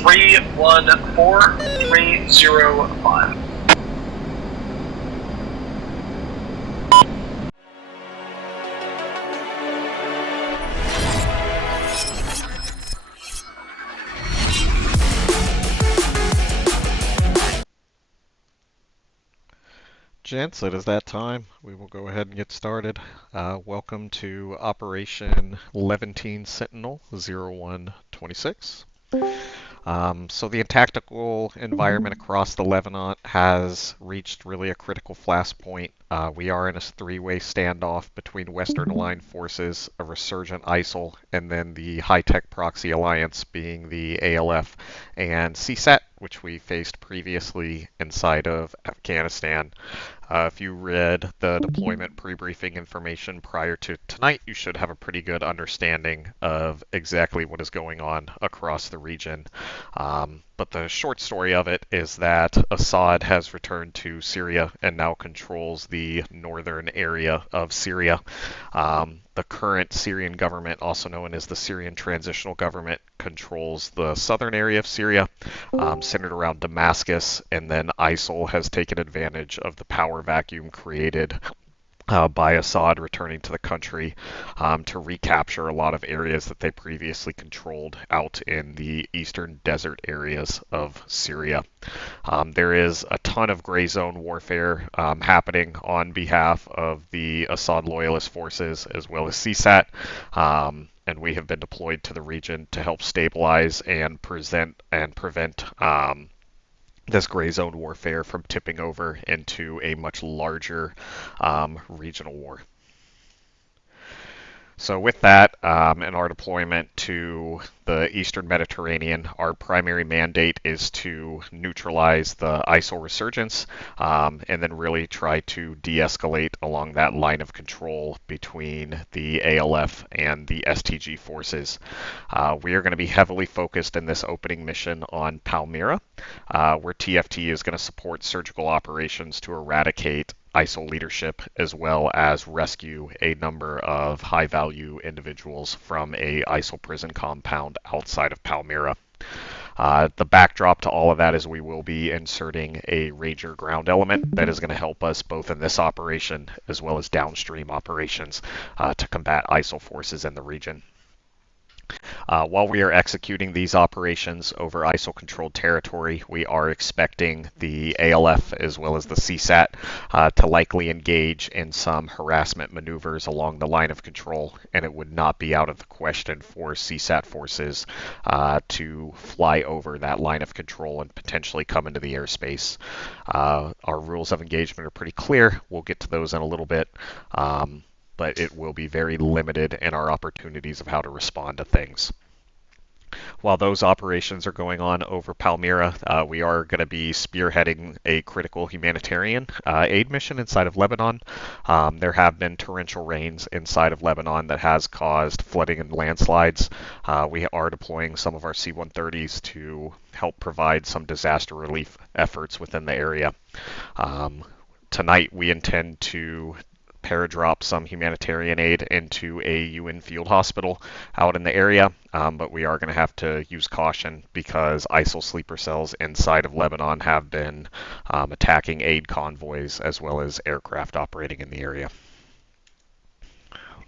314305. Gents, it is that time. We will go ahead and get started. Welcome to Operation Levantine Sentinel 0126. So the tactical environment across the Levant has reached really a critical flashpoint. We are in a three-way standoff between Western Aligned forces, a resurgent ISIL, and then the high-tech proxy alliance being the ALF and SEESAT, which we faced previously inside of Afghanistan. If you read the deployment pre-briefing information prior to tonight, you should have a pretty good understanding of exactly what is going on across the region. But the short story of it is that Assad has returned to Syria and now controls the northern area of Syria. The current Syrian government, also known as the Syrian Transitional Government, controls the southern area of Syria, centered around Damascus, and then ISIL has taken advantage of the power vacuum created by Assad returning to the country to recapture a lot of areas that they previously controlled out in the eastern desert areas of Syria. There is a ton of gray zone warfare happening on behalf of the Assad loyalist forces as well as SEESAT, and we have been deployed to the region to help stabilize and prevent this gray zone warfare from tipping over into a much larger regional war. So with that, and our deployment to the Eastern Mediterranean, our primary mandate is to neutralize the ISIL resurgence, and then really try to de-escalate along that line of control between the ALF and the STG forces. We are going to be heavily focused in this opening mission on Palmyra, where TFT is going to support surgical operations to eradicate ISIL leadership, as well as rescue a number of high-value individuals from a ISIL prison compound outside of Palmyra. The backdrop to all of that is we will be inserting a Ranger ground element that is going to help us both in this operation as well as downstream operations to combat ISIL forces in the region. While we are executing these operations over ISIL-controlled territory, we are expecting the ALF as well as the SEESAT to likely engage in some harassment maneuvers along the line of control, and it would not be out of the question for SEESAT forces to fly over that line of control and potentially come into the airspace. Our rules of engagement are pretty clear. We'll get to those in a little bit. But it will be very limited in our opportunities of how to respond to things. While those operations are going on over Palmyra, we are going to be spearheading a critical humanitarian aid mission inside of Lebanon. There have been torrential rains inside of Lebanon that has caused flooding and landslides. We are deploying some of our C-130s to help provide some disaster relief efforts within the area. Tonight we intend to paradrop some humanitarian aid into a UN field hospital out in the area, but we are going to have to use caution because ISIL sleeper cells inside of Lebanon have been attacking aid convoys as well as aircraft operating in the area.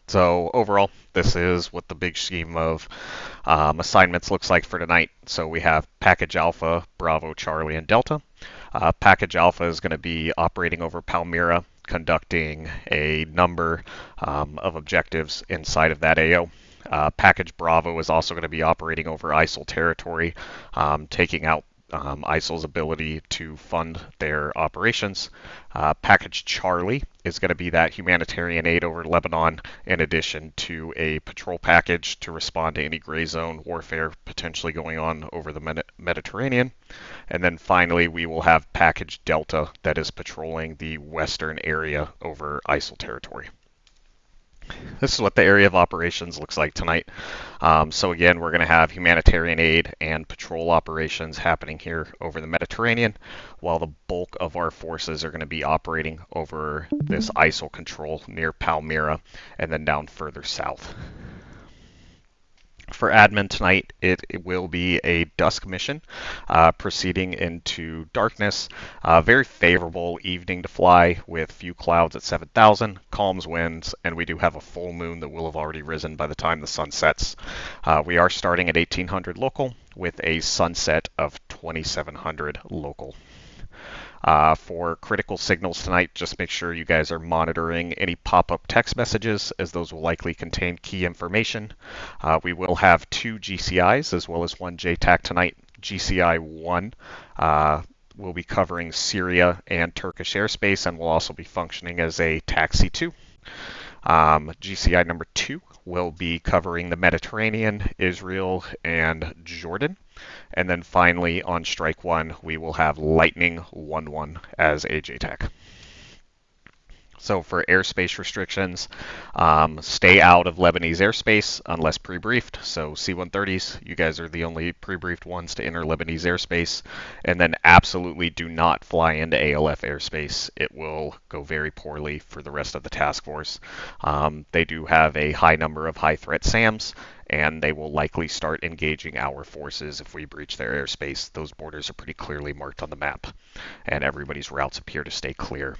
So overall, this is what the big scheme of assignments looks like for tonight. So we have Package Alpha, Bravo, Charlie, and Delta. Package Alpha is going to be operating over Palmyra, conducting a number of objectives inside of that AO. Package Bravo is also going to be operating over ISIL territory, taking out ISIL's ability to fund their operations. Package Charlie is going to be that humanitarian aid over Lebanon, in addition to a patrol package to respond to any gray zone warfare potentially going on over the Mediterranean. And then finally, we will have Package Delta that is patrolling the western area over ISIL territory. This is what the area of operations looks like tonight. So again, we're going to have humanitarian aid and patrol operations happening here over the Mediterranean, while the bulk of our forces are going to be operating over this ISIL control near Palmyra and then down further south. For admin tonight, it will be a dusk mission, proceeding into darkness. Very favorable evening to fly with few clouds at 7,000, calms winds, and we do have a full moon that will have already risen by the time the sun sets. We are starting at 1800 local with a sunset of 2700 local. For critical signals tonight, just make sure you guys are monitoring any pop-up text messages, as those will likely contain key information. We will have 2 GCIs as well as 1 JTAC tonight. GCI 1 will be covering Syria and Turkish airspace and will also be functioning as a taxi 2. GCI number 2 will be covering the Mediterranean, Israel, and Jordan. And then finally, on Strike 1, we will have Lightning 1-1 as a JTAC. So for airspace restrictions, stay out of Lebanese airspace unless pre-briefed. So C-130s, you guys are the only pre-briefed ones to enter Lebanese airspace. And then absolutely do not fly into ALF airspace. It will go very poorly for the rest of the task force. They do have a high number of high-threat SAMs, and they will likely start engaging our forces if we breach their airspace. Those borders are pretty clearly marked on the map, and everybody's routes appear to stay clear.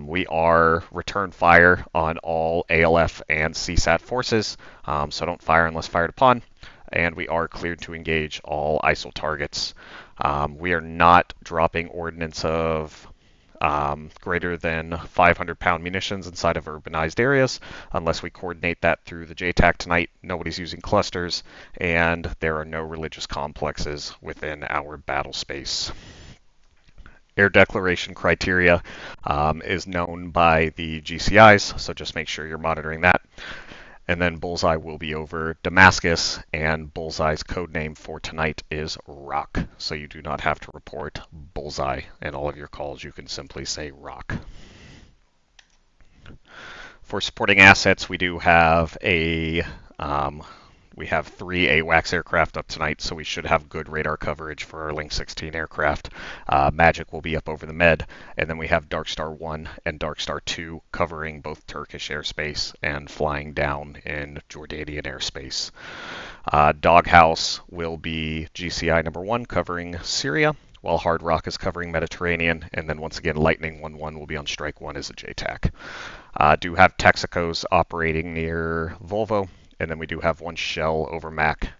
We are return fire on all ALF and SEESAT forces, so don't fire unless fired upon. And we are cleared to engage all ISIL targets. We are not dropping ordnance of greater than 500-pound munitions inside of urbanized areas unless we coordinate that through the JTAC tonight. Nobody's using clusters, and there are no religious complexes within our battle space. Air declaration criteria is known by the GCIs, so just make sure you're monitoring that. And then Bullseye will be over Damascus, and Bullseye's code name for tonight is Rock. So you do not have to report Bullseye in all of your calls. You can simply say Rock. For supporting assets, we do have we have 3 AWACS aircraft up tonight, so we should have good radar coverage for our Link 16 aircraft. Magic will be up over the Med, and then we have Darkstar 1 and Darkstar 2 covering both Turkish airspace and flying down in Jordanian airspace. Doghouse will be GCI number 1 covering Syria, while Hard Rock is covering Mediterranean, and then once again Lightning 1-1 will be on Strike 1 as a JTAC. Do have Texacos operating near Volvo, and then we do have 1 shell over Mac.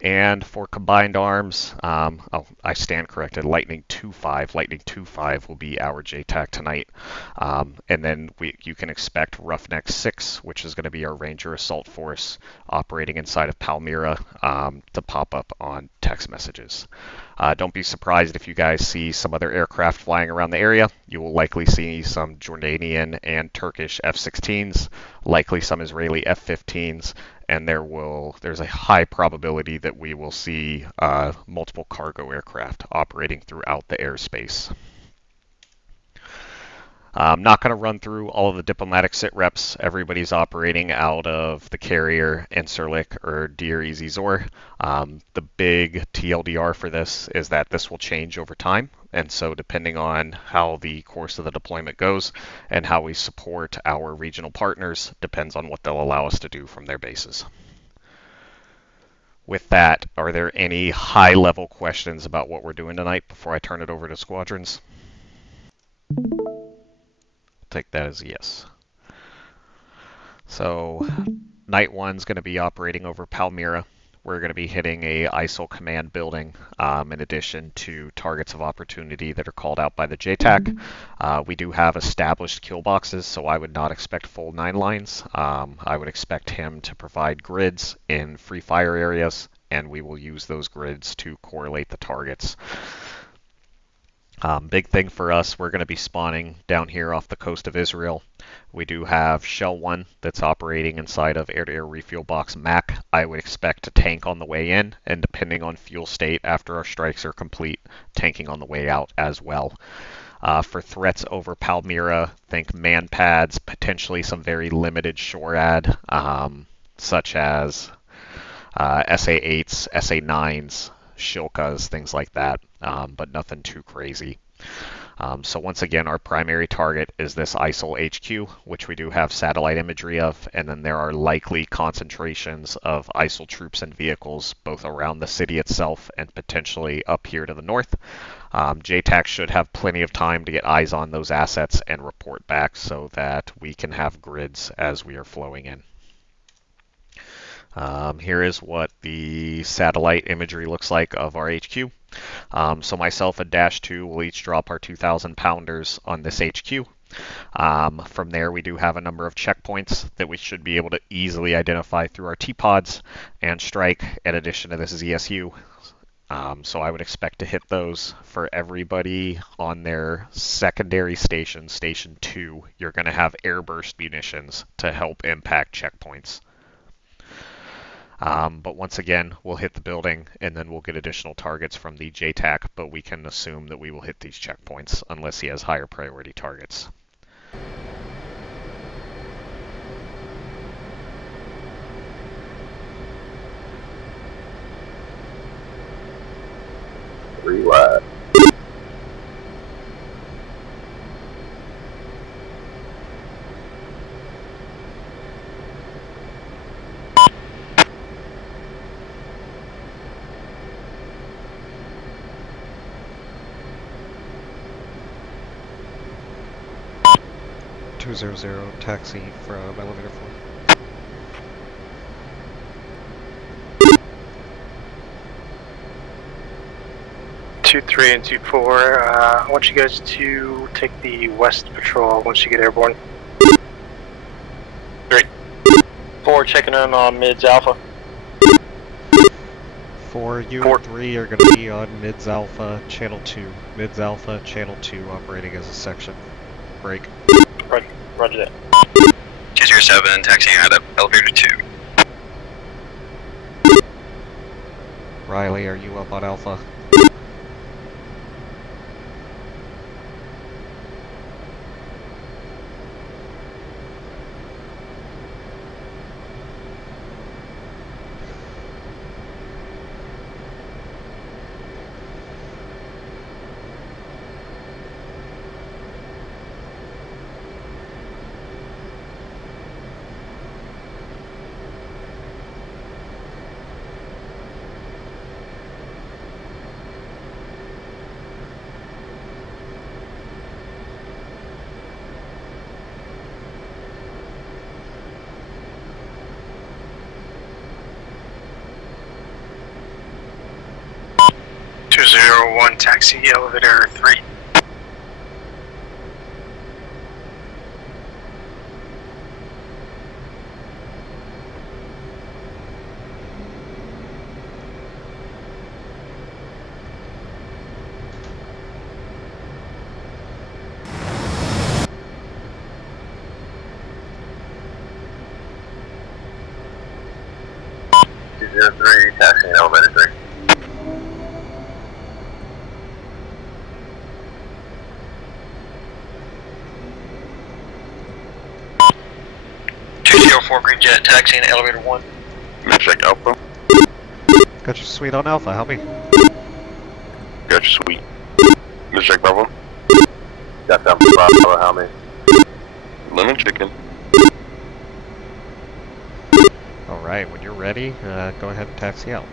And for combined arms, I stand corrected. Lightning 2-5 will be our JTAC tonight. And then you can expect Roughneck 6, which is going to be our Ranger Assault Force operating inside of Palmyra, to pop up on text messages. Don't be surprised if you guys see some other aircraft flying around the area. You will likely see some Jordanian and Turkish F-16s, likely some Israeli F-15s, and there's a high probability that we will see multiple cargo aircraft operating throughout the airspace. I'm not going to run through all of the diplomatic SITREPs. Everybody's operating out of the carrier, Incirlik, or Deir Easy Zor. The big TLDR for this is that this will change over time, and so depending on how the course of the deployment goes and how we support our regional partners depends on what they'll allow us to do from their bases. With that, are there any high-level questions about what we're doing tonight before I turn it over to squadrons? Take that as a yes. So Night 1's going to be operating over Palmyra. We're going to be hitting a ISIL command building in addition to targets of opportunity that are called out by the JTAC. We do have established kill boxes, so I would not expect full 9 lines. I would expect him to provide grids in free fire areas, and we will use those grids to correlate the targets. Big thing for us, we're going to be spawning down here off the coast of Israel. We do have Shell 1 that's operating inside of air-to-air refuel box MAC. I would expect to tank on the way in, and depending on fuel state after our strikes are complete, tanking on the way out as well. For threats over Palmyra, think man pads, potentially some very limited SHORAD, such as SA-8s, SA-9s, Shilkas, things like that, but nothing too crazy. So once again, our primary target is this ISIL HQ, which we do have satellite imagery of, and then there are likely concentrations of ISIL troops and vehicles both around the city itself and potentially up here to the north. JTAC should have plenty of time to get eyes on those assets and report back so that we can have grids as we are flowing in. Here is what the satellite imagery looks like of our HQ. So myself and Dash 2 will each drop our 2,000 pounders on this HQ. From there, we do have a number of checkpoints that we should be able to easily identify through our T-pods and strike in addition to this ZSU. So I would expect to hit those for everybody on their secondary station, Station 2. You're going to have airburst munitions to help impact checkpoints. But once again, we'll hit the building and then we'll get additional targets from the JTAC, but we can assume that we will hit these checkpoints unless he has higher priority targets. Rewind. Taxi from elevator 4. Two, 3, and 2, 4. I want you guys to take the west patrol once you get airborne. 3. 4 checking in on mids alpha. 4, you Four. and 3 are going to be on mids alpha, channel 2. Mids alpha, channel 2 operating as a section. Break. Roger that. 207 taxiing out of elevator 2. Riley, are you up on alpha? One taxi elevator 3. Three, taxiing elevator 3. Green jet taxiing elevator 1. Check alpha. Got your suite on alpha, help me. Got your suite. Check Bravo. Got that Bravo, how many? Lemon chicken. Alright, when you're ready, go ahead and taxi out.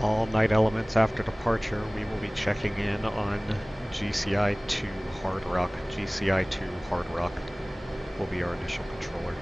All night elements after departure, we will be checking in on GCI-2 Hard Rock. GCI-2 Hard Rock will be our initial controller.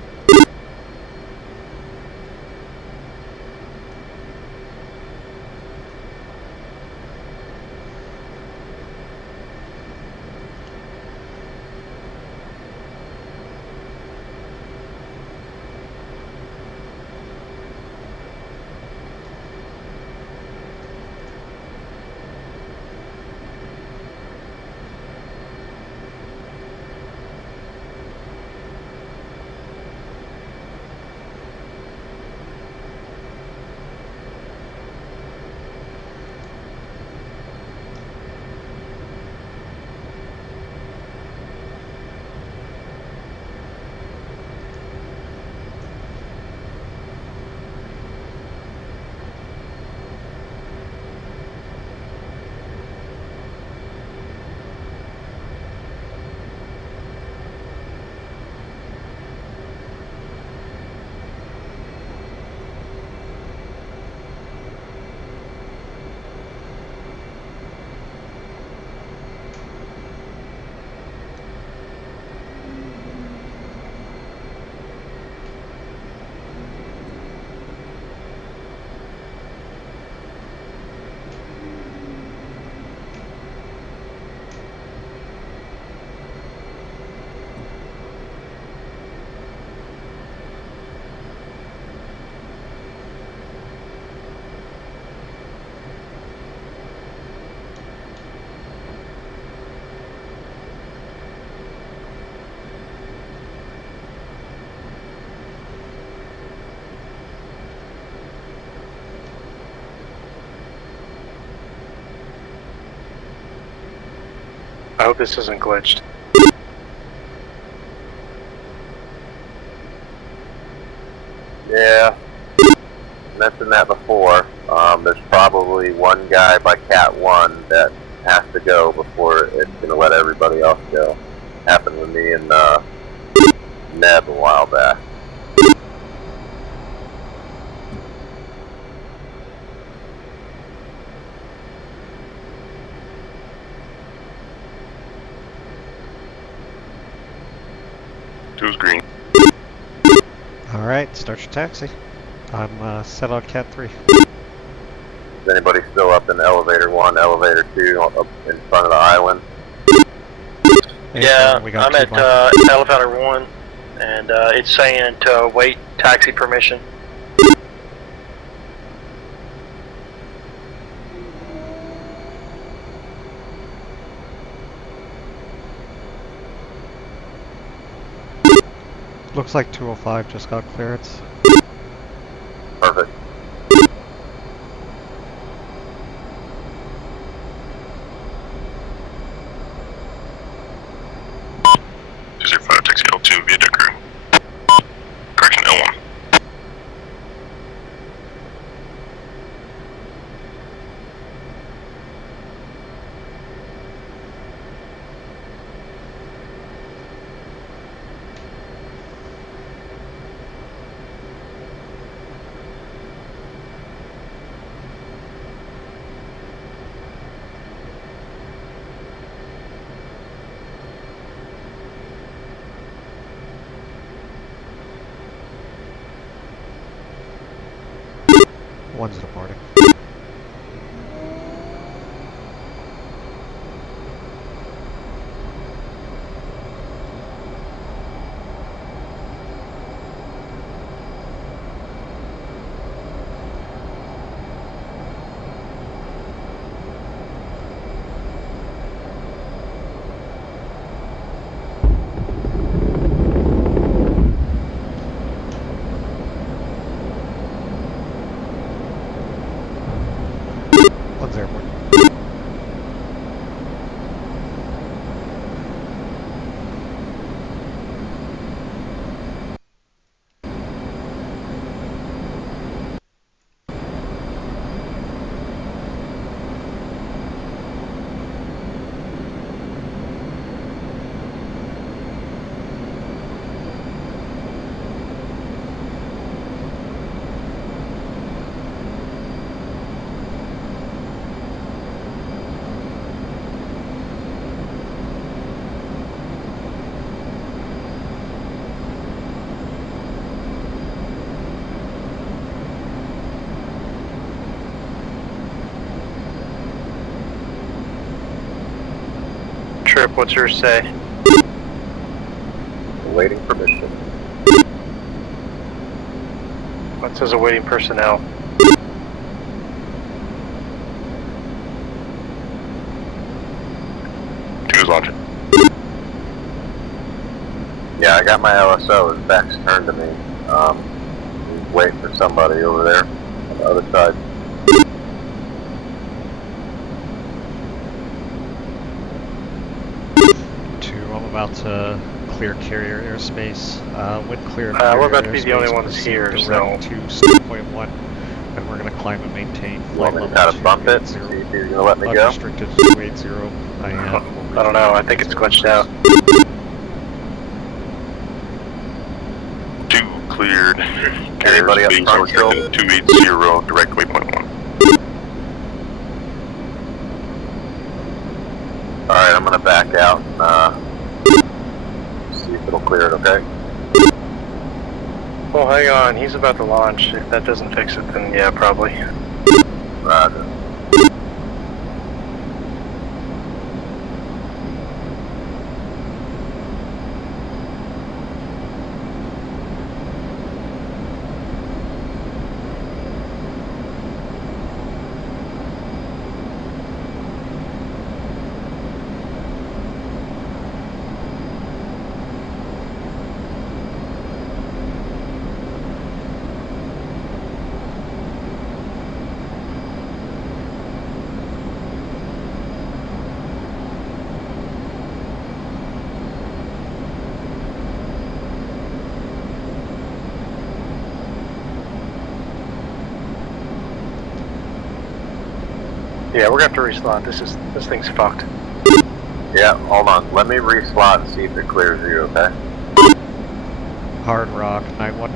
I hope this isn't glitched. Yeah, mentioned that before. There's probably one guy by Cat 1 that has to go before it's going to let everybody else go. Happened with me and Neb a while back. Two's green. Alright, start your taxi. I'm set on Cat 3. Is anybody still up in elevator 1, elevator 2, up in front of the island? Yeah, we got I'm at elevator 1, and it's saying to wait taxi permission. Looks like 205 just got clearance. Perfect. Taxi L2 via Decker. Correction L1. One's departing. One's airport. Trip, what's yours say? Awaiting permission. What says awaiting personnel? Two's launching. Yeah, I got my LSO. His back's turned to me. He's waiting for somebody over there on the other side. I'm about to clear carrier airspace. When clear we're about to be the only ones here, so to 6.1, and we're going to climb and maintain You flight want me to level kind of bump it? 280. See if he's gonna let me go? Unrestricted 280. I am. I don't know, I think it's glitched out. 2 cleared. Anybody up front still? 280, direct waypoint 1. Alright, I'm gonna back out and see if it'll clear it, okay? Well, hang on, he's about to launch. If that doesn't fix it, then yeah, probably. Roger. Yeah, we're gonna have to reslot. This thing's fucked. Yeah, hold on. Let me reslot and see if it clears you, okay? Hard Rock, night 1.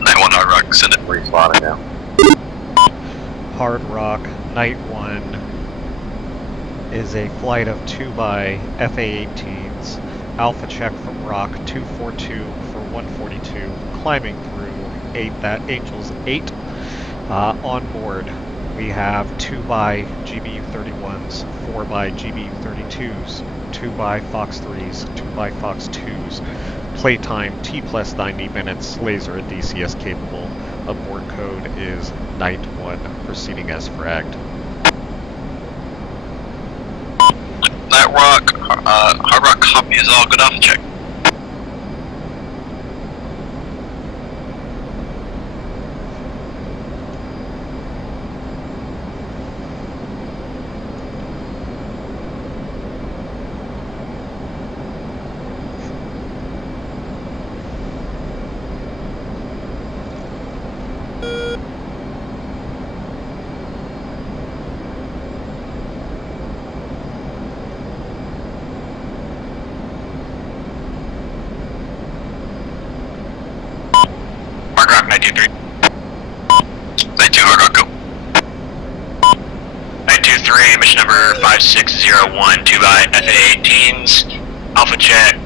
Night 1 Hard Rock, send it. Reslotting now. Hard Rock, night 1 is a flight of 2 by FA-18s. Alpha check from Rock 242 for 142, climbing through Angels 8. On board, we have 2 by GBU-31s, 4 by GBU-32s, 2 by Fox 3s, 2 by Fox 2s. Playtime T plus 90 minutes, laser and DCS capable. Abort code is Night 1, proceeding as fragged. Night Rock, Hard Rock copy is all good off check. Hard Rock 923. Night 2 Hard Rock, go. Night 23, mission number 5601, 2 by FA-18s. Alpha check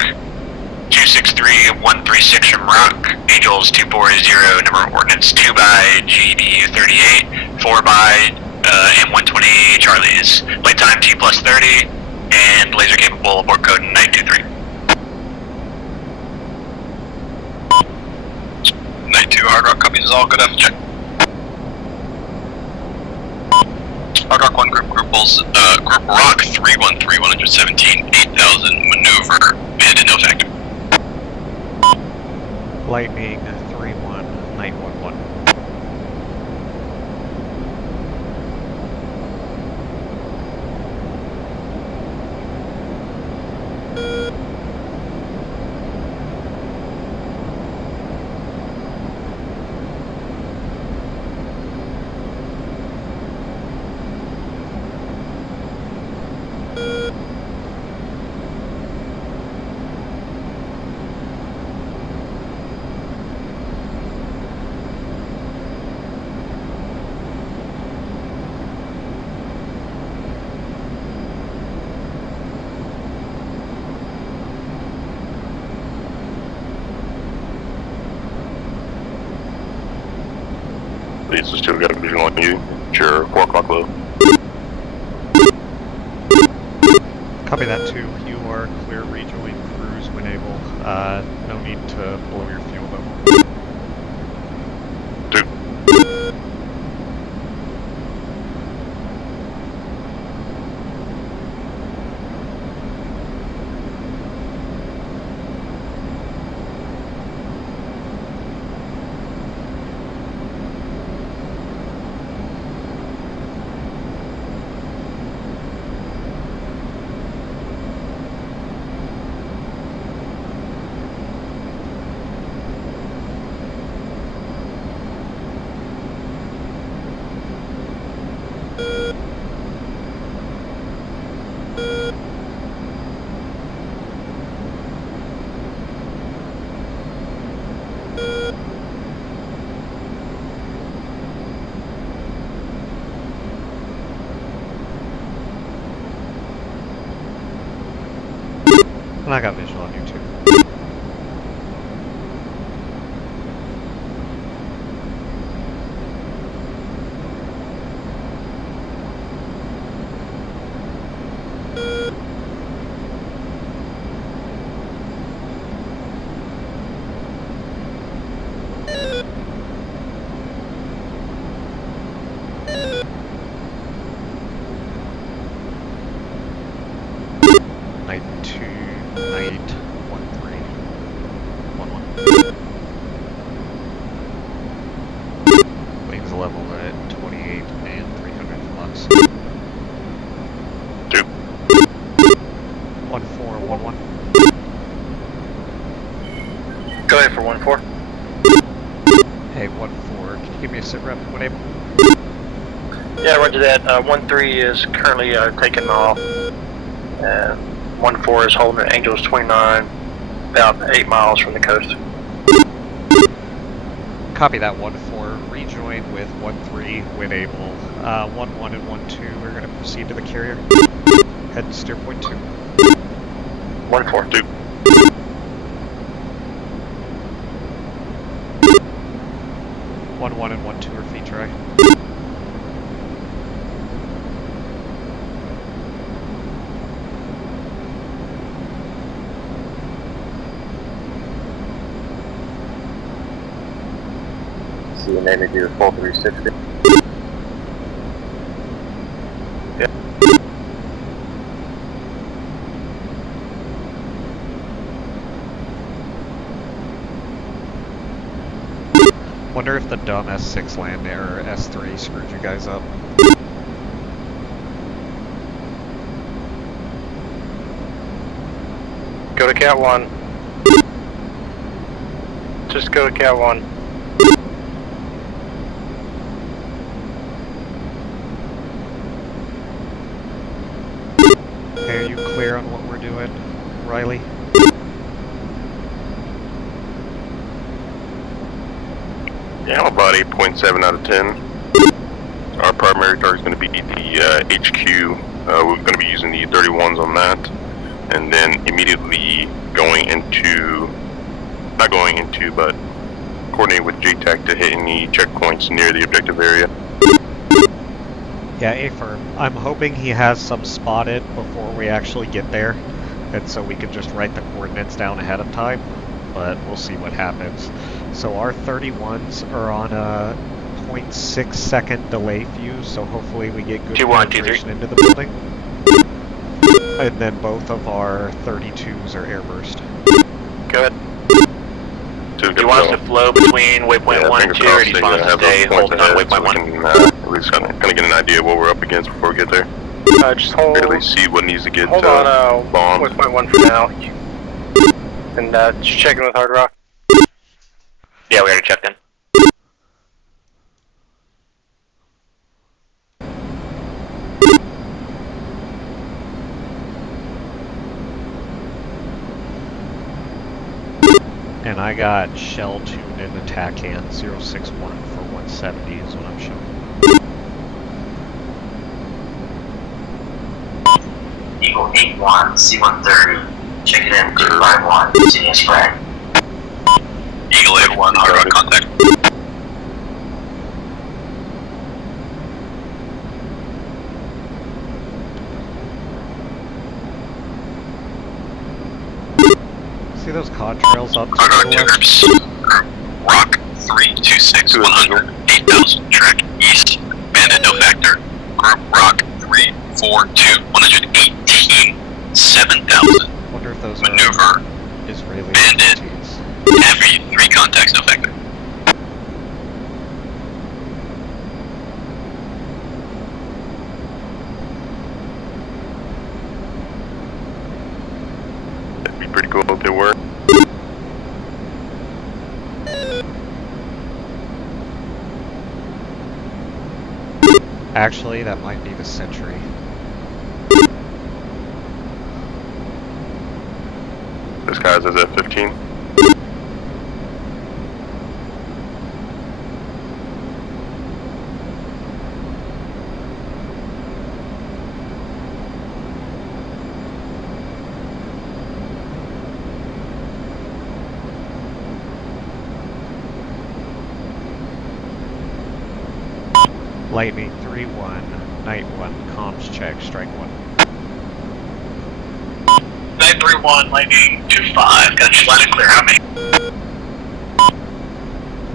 263136 from Rock. Angels 240, number of ordnance 2 by GBU-38, 4 by M120 Charlies. Playtime T plus 30, and laser capable, abort code 923. Night 2 Hard Rock copies is all good off check. Hard Rock 1 group pulse, group Rock 313 117 8000 maneuver and no factor. Lightning 3-1, night 1-1. These are still got a visual on you. It's your 4 o'clock low. Copy that too. You are clear regionally cruise when able. No need to blow your fuel though. 2. And I got visual on you too. Night 2, night 1-3, 1-1. Wings level at 28 and 300 flux. 2. 1-4, 1-1. Go ahead for 1-4. Hey, 1-4, can you give me a sit rep when able? roger that. 1-3 is currently taking off, and 1-4 is holding at Angels 29, about 8 miles from the coast. Copy that. 1-4. Rejoin with 1-3 when able. 1-1 and 1-2 are going to proceed to the carrier. Head to steer point 2. 1-4. 2. 1-1 and 1-2 are feet dry. See you maybe do the full 360. Wonder if the dumb S6 landing or S3 screwed you guys up. Go to Cat 1. Just go to Cat 1. Hey, are you clear on what we're doing, Riley? Yeah, I'm about 8.7 out of 10. Our primary target is going to be the HQ. We're going to be using the 31s on that, and then immediately going into, not going into, but coordinate with JTAC to hit any checkpoints near the objective area. Yeah, A-firm. I'm hoping he has some spotted before we actually get there, and so we can just write the coordinates down ahead of time, but we'll see what happens. So our 31s are on a 0.6 second delay fuse, so hopefully we get good penetration into the building. And then both of our 32s are airburst. Go ahead. Do you want us to flow between waypoint 1 and 2, or do you want us to stay holding on waypoint 1? So at least kind of get an idea of what we're up against before we get there. Just hold. At least see what needs to get Hold on, bombed. waypoint 1 for now. And just checking with Hard Rock. Yeah, we already checked in. And I got shell tuned in attack hand 061 for 170 is what I'm showing. Eagle 81, C-130, check it in, 251, continuous frag. Eagle 81, Hard Rock contact. See those contrails up to Hard Rock the 2 left? groups. Rock 326, 100, 8,000, track east, bandit no factor. Group Rock 342, 118, 7,000. Wonder if those Maneuver. are Israeli Bandit. entities. Heavy, 3 contacts no factor. That'd be pretty cool if they were. Actually, that might be the Sentry. This guy's is F-15. Lightning 3-1, Night 1, comms check, strike 1. 931, Lightning 25, got you loud and clear, how many?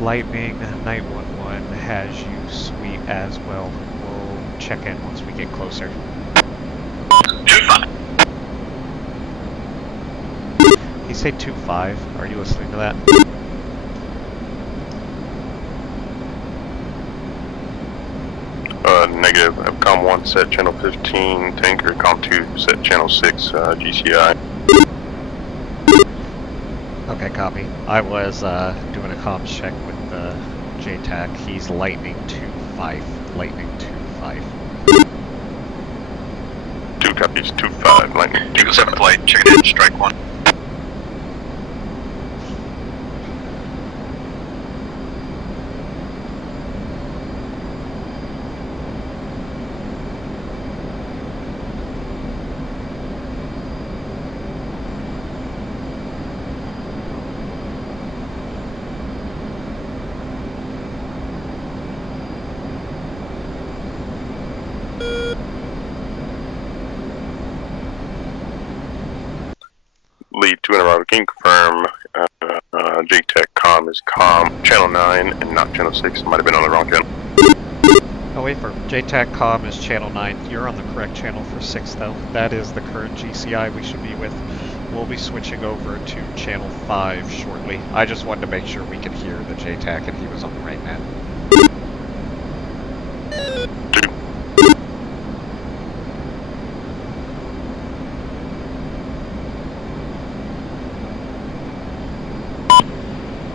Lightning, Night 1-1 has you sweep as well. We'll check in once we get closer. 25. He said 2-5. Are you listening to that? Negative. Com 1 set channel 15, tanker. Com 2 set channel 6, GCI. Okay, copy. I was doing a comms check with JTAC. He's Lightning 2-5. Lightning 2-5. Leads 2-5, Lightning. Eagle 7 flight, check it in, strike 1. Lead 2 in a row. Can you confirm JTAC comm is channel 9 and not channel 6? Might have been on the wrong channel. Oh wait, for JTAC comm is channel 9. You're on the correct channel for 6 though. That is the current GCI we should be with. We'll be switching over to channel 5 shortly. I just wanted to make sure we could hear the JTAC and he was on the right net.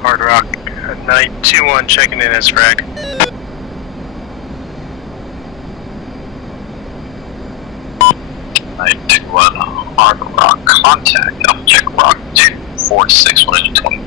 Hard Rock, Night 2-1 checking in as frag. Night 2-1, Hard Rock, contact, I'll check Rock 2-4-6, 120.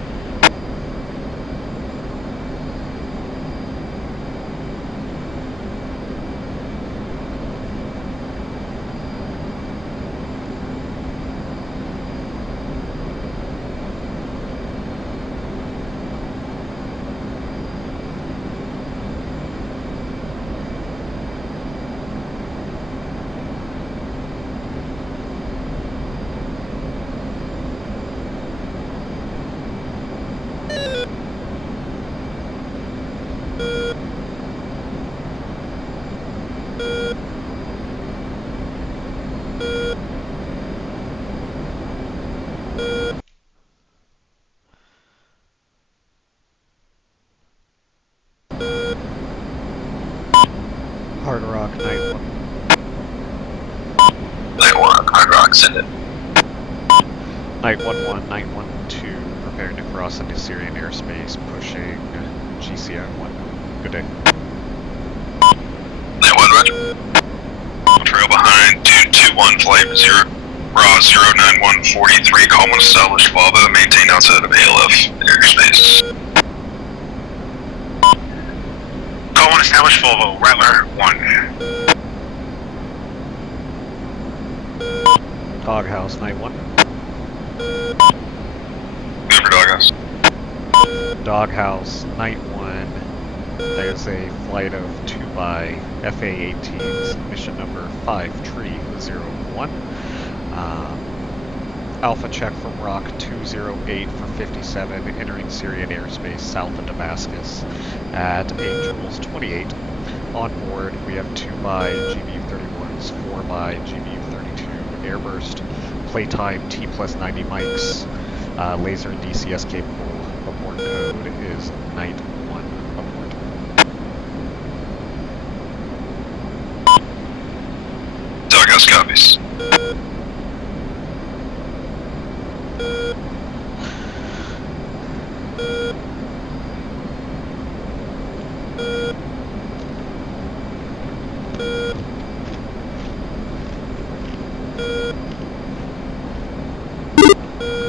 Hard Rock, Night 1. Night 1, Hard Rock, send it. Night 1-1, Night 1-2, preparing to cross into Syrian airspace, pushing GCI 1. Good day. Night 1, roger. Trail behind, 221, flight 0, raw 09143, call when established, Volvo, maintain outside of ALF airspace. Call when established, Volvo, Rattler 1. Doghouse, Night 1. Remember Doghouse. Doghouse, Night 1. There's a flight of 2x FA-18s, mission number 5301. Alpha check from Rock 208 for 57, entering Syrian airspace south of Damascus at Angels 28. On board, we have 2x GBU-31s, 4x GBU-32 airburst, playtime T+90 mics, laser DCS capable. Abort code is Night 1 abort. Doghouse copies.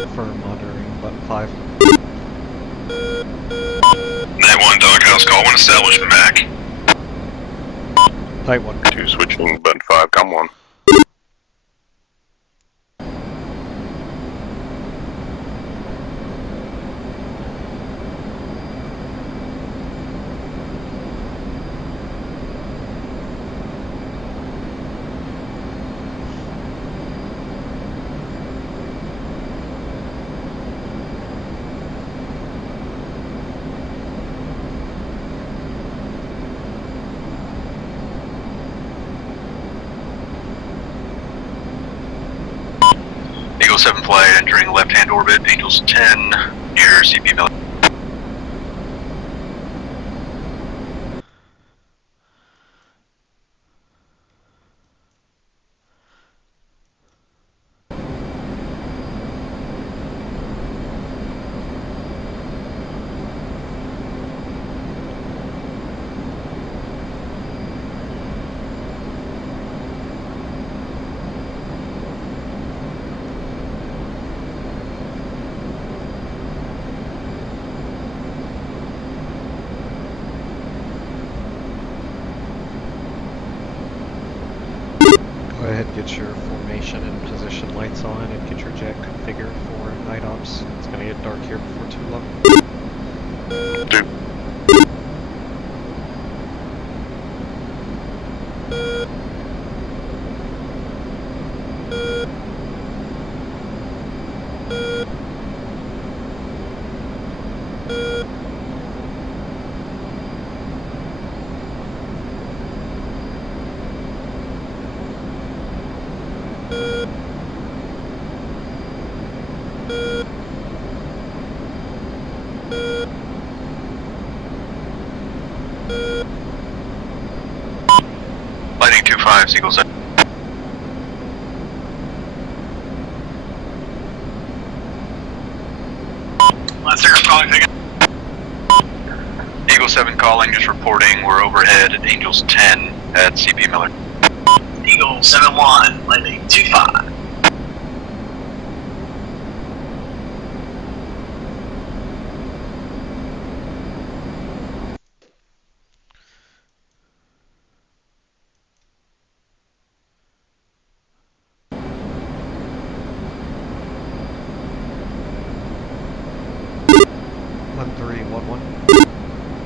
Confirm monitoring button 5. Night 1, Doghouse, call when established, Mac. Night 1. 2 switching, button 5, come on. Eagle 7 flight entering left-hand orbit, Angels 10, near CP Miller. ahead and get your formation and position lights on and get your jet configured for night ops. It's going to get dark here before too long. Two. Lightning 2-5, Eagle 7. Last Air calling again. Eagle 7 calling, just reporting we're overhead at Angels 10 at CP Miller. Eagle 7-1, Lightning 2-5.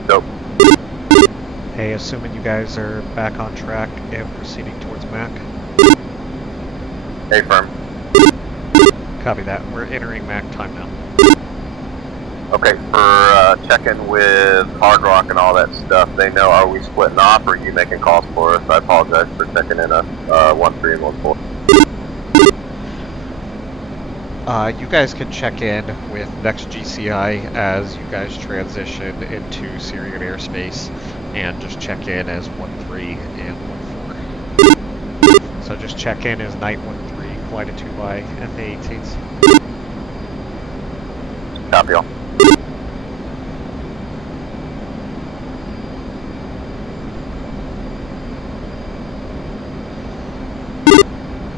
Nope. Hey, assuming you guys are back on track and proceeding towards MAC. Hey, firm. Copy that. We're entering MAC time now. Okay, for checking with Hard Rock and all that stuff, they know, are we splitting off or are you making calls for us? I apologize for checking in us 1-3 and 1-4. You guys can check in with next GCI as you guys transition into Syrian airspace and just check in as 1-3 and 1-4. So just check in as Night 1-3, flight of 2 by FA-18s. Copy all.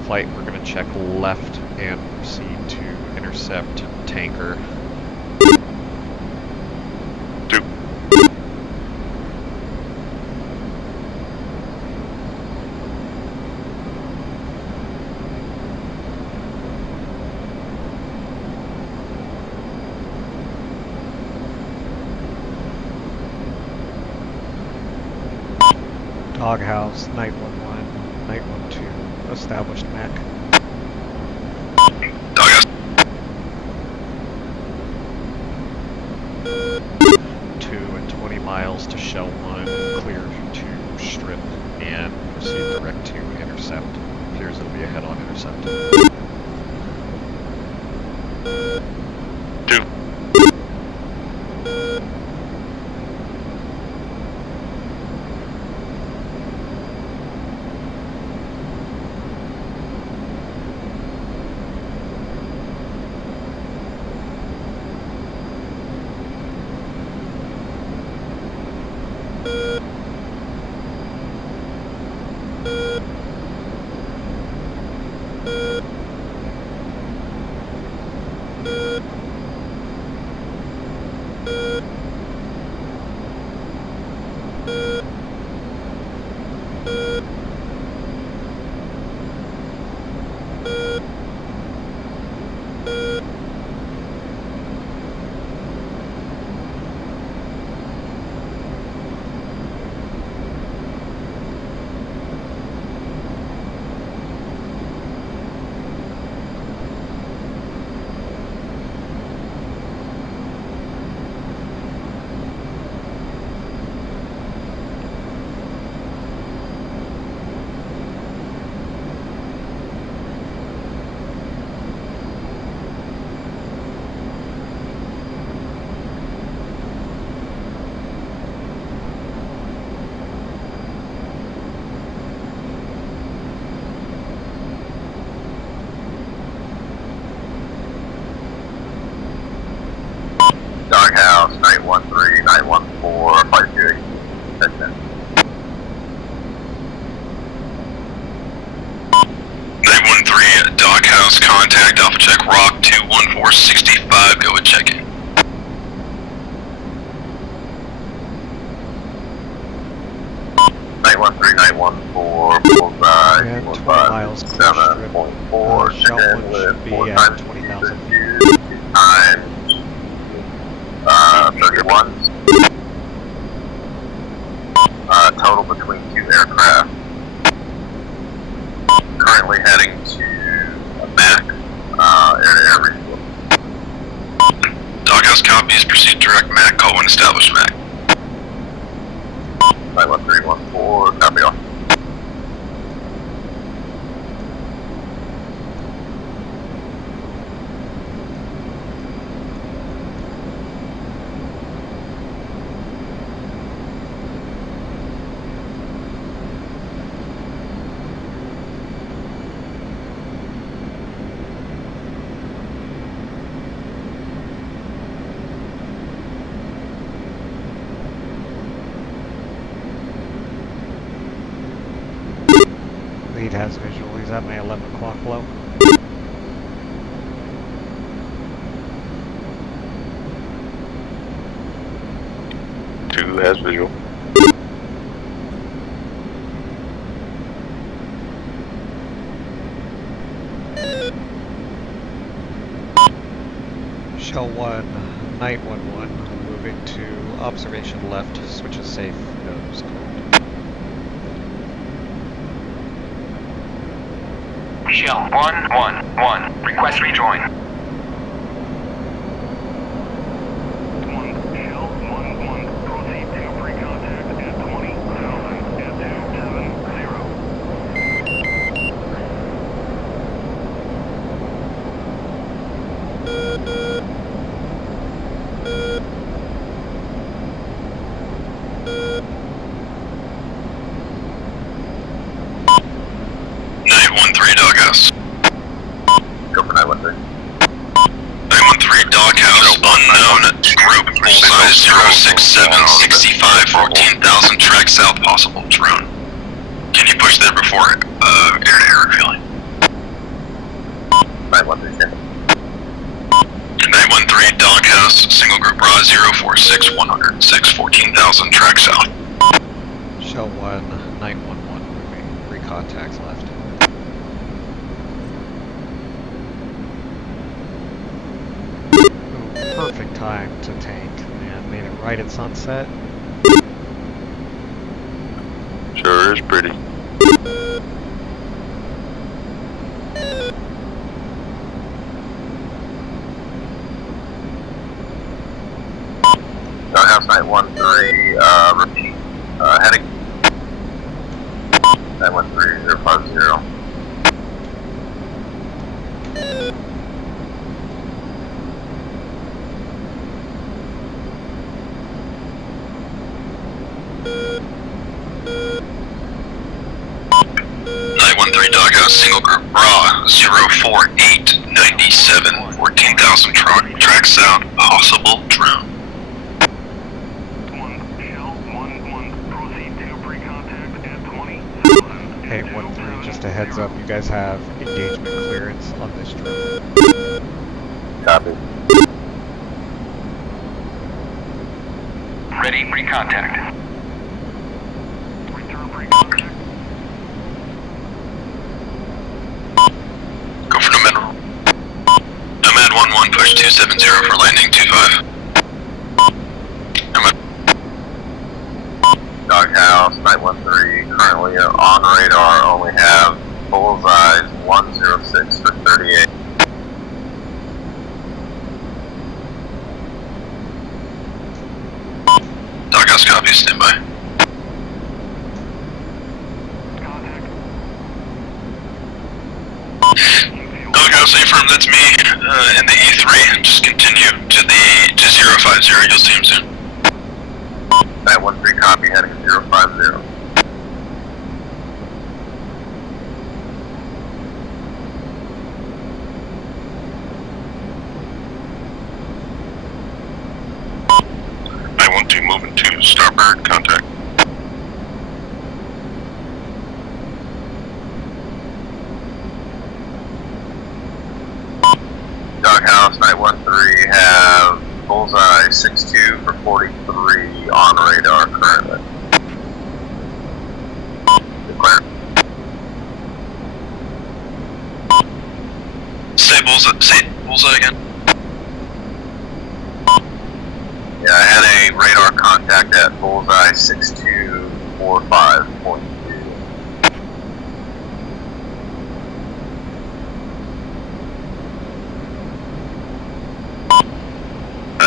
Flight, we're going to check left and proceed to intercept tanker. Two. Doghouse, Night 1-1, Night 1-2, established MAC. Doghouse. 2 and 20 miles to Shell 1, clear to strip, and proceed direct to intercept. Appears it'll be a head-on intercept. Two. Doghouse, Night 1-3, Night 1-4, Flight 2. That's it. 913, Doghouse, contact Alpha Check Rock 21465, go and check in. Night 1-3, Night 1-4, bullseye. bullseye, And 20 C15, miles clear strip. 7.4, Shell check in 1 with should be 4 at times 20,000 feet. 2 times 31. Total between 2 aircraft. Currently heading to MAC, air refuel. Doghouse copies, proceed direct MAC, call when established MAC. 91314, copy all. Lead has visual. He's at my 11 o'clock low. Two has visual. Shell 1, Night 1-1, moving to observation left, switches safe, nose cold. Shell 111, request rejoin. Shell 1-1, proceed to pre-contact at 20,000 at 913 Doghouse. Go for 913. 913 Doghouse, unknown group, bullseye 067, 65, 14,000, track south, possible drone. Can you push there before air-to-air refueling? 913. 913 Doghouse, single group raw 046, 106, 14,000, track south. Shell 1, 911, moving, 3 contacts left. Ooh, perfect time to tank, man. Made it right at sunset. Sure is pretty. Doghouse 913, repeat, heading. 913-050. Doghouse, single group raw 04897, 14,000 track south, possible drone. Shell 1-1, proceed to pre-contact at 20,000. Hey, 1-3, just a heads up, you guys have engagement clearance on this drone. Copy. Ready, pre-contact. Return pre-contact. Go for Nomad. Nomad 1-1, push 270 for landing 25. Nomad. Doghouse 913, currently on radar, only have bullseyes 106 for 38. Doghouse copy, standby. Contact. Doghouse, affirm, that's me, in the E3. Just continue to 050, you'll see him soon. 913 copy, heading 050. I want to move into starboard contact. Doghouse 913 have bullseye 62 for 43 on radar currently. Declare. Say bullseye again. Yeah, I had a radar contact at bullseye 6245.2.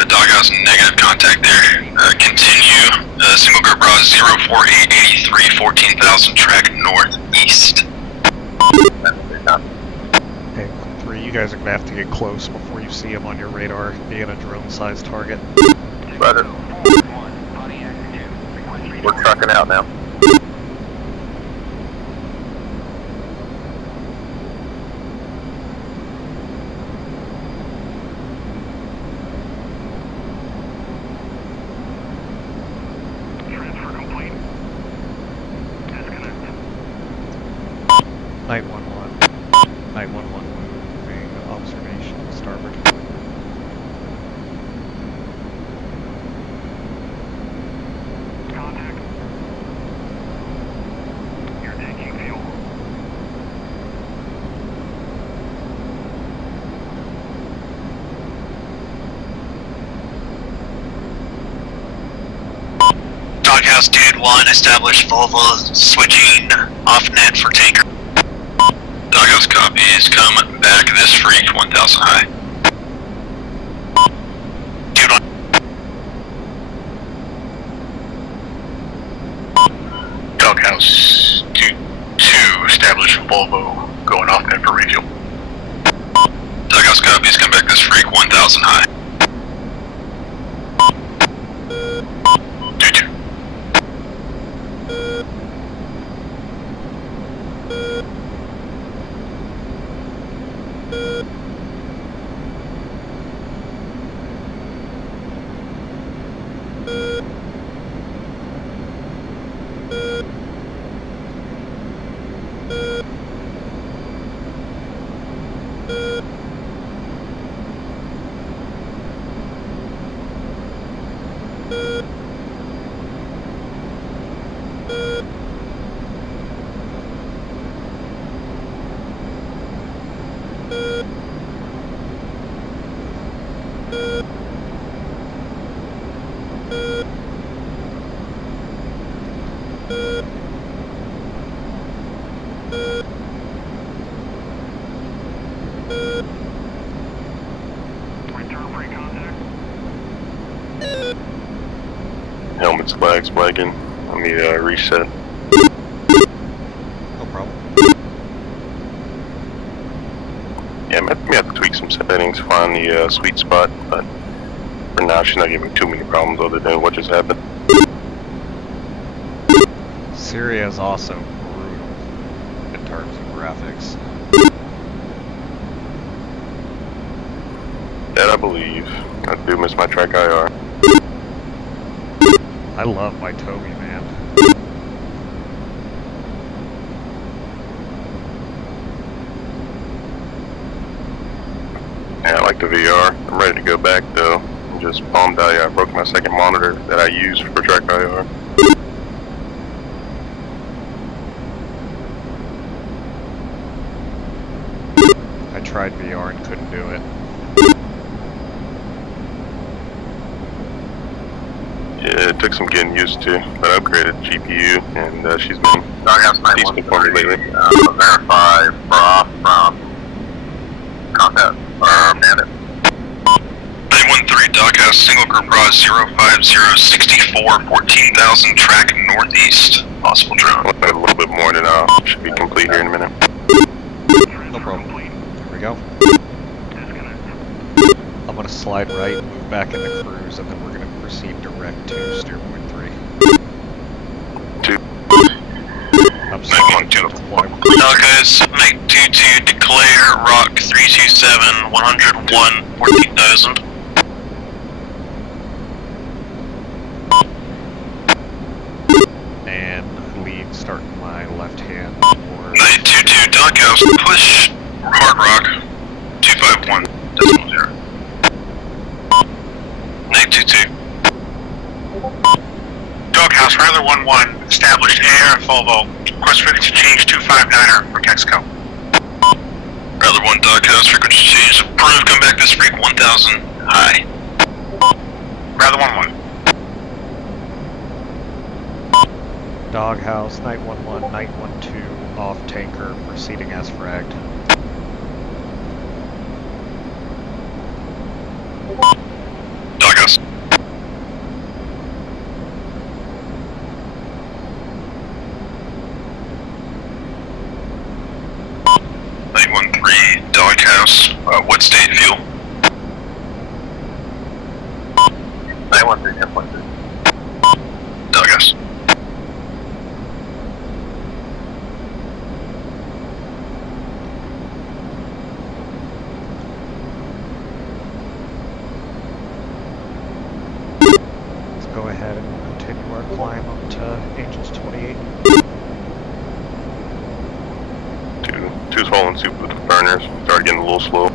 Doghouse negative contact there. Continue. Single group bra 04883, 14,000 track northeast. Hey, 1-3, you guys are gonna have to get close before you see him on your radar, being a drone-sized target. Brother, we're trucking out now. Transfer complete. Disconnect. 911. 911 moving observation starboard. Contact. You're taking fuel. Doghouse dude 1, established Volvo switching off net for tanker. Doghouse copies, come back this freak 1000 high. Dude 1. Doghouse dude 2, established Volvo going off net for refuel. Doghouse copies, come back this freak 1000 high. Dude 2. Return free contact. Helmet's flagging. Let me reset. No problem. Yeah, I may have to tweak some settings, find the sweet spot, but for now she's not giving too many problems other than what just happened. Syria is also brutal in terms of graphics. That I believe. I do miss my track IR. I love my Toby, man. Yeah, I like the VR. I'm ready to go back though. I'm just bummed I broke my second monitor that I use for track IR. I tried VR and couldn't do it. Yeah, it took some getting used to, but I upgraded the GPU and she's been Doghouse decent for me 913, lately. verify bra from contact, bandit. 913 Doghouse, single group bra 05064, 14,000 track northeast. Possible drone. A little bit more than should be complete here in a minute. No problem. Here we go. Disconnect. I'm gonna slide right, move back in the cruise, and then we're gonna proceed direct to steerpoint 3. 2. I'm sorry, 912. deploy. Doghouse, make 22, declare rock 327, 101, 14,000. And lead starting my left hand towards 922 Doghouse, push hard rock 251.0. 922. Doghouse, Ryler 11, established air, Volvo. Request frequency change 259er for Texaco. Ryler 1 Doghouse, frequency Approved, come back this freak 1000 high. Rather 1-1. Doghouse, Night 1-1, Night 1-2, off tanker, proceeding as fragged. Doghouse. Night 1-3, Doghouse. What state fuel? Night 1-3, 10.3. Doghouse. Go ahead and continue our climb up to Angels 28. Two's hauling soup with the burners. Started getting a little slow.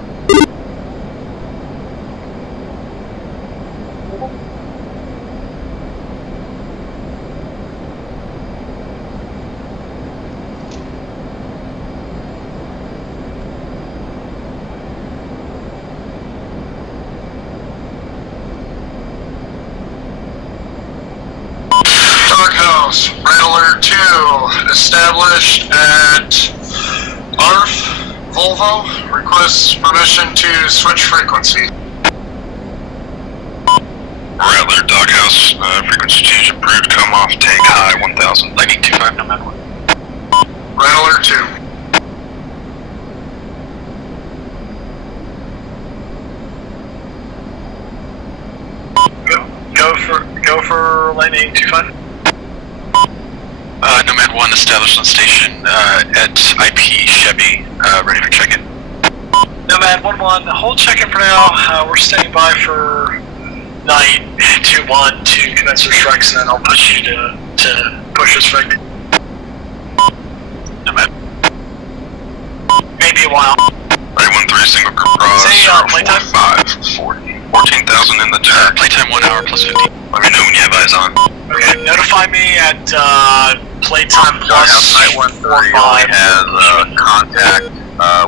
Doghouse, Red Alert 2, established at ARF, Volvo, requests permission to switch frequency. Red Alert, Doghouse. Frequency change approved. Come off tank high 1000. Lightning 25, no matter what. Red Alert 2. Go for Lightning 25. Nomad 1 established on station at IP Chevy, ready for check-in. Nomad 1-1, hold check-in for now. We're standing by for Night 2-1 to commence their strikes, and then I'll push you to push us right. Nomad. Maybe a while. Night 1-3, single group cross. Say, playtime? 14,000 in the chat. Playtime 1 hour plus 50. Let me know when you have eyes on. Okay, notify me at playtime plus Night 1-3 only has contact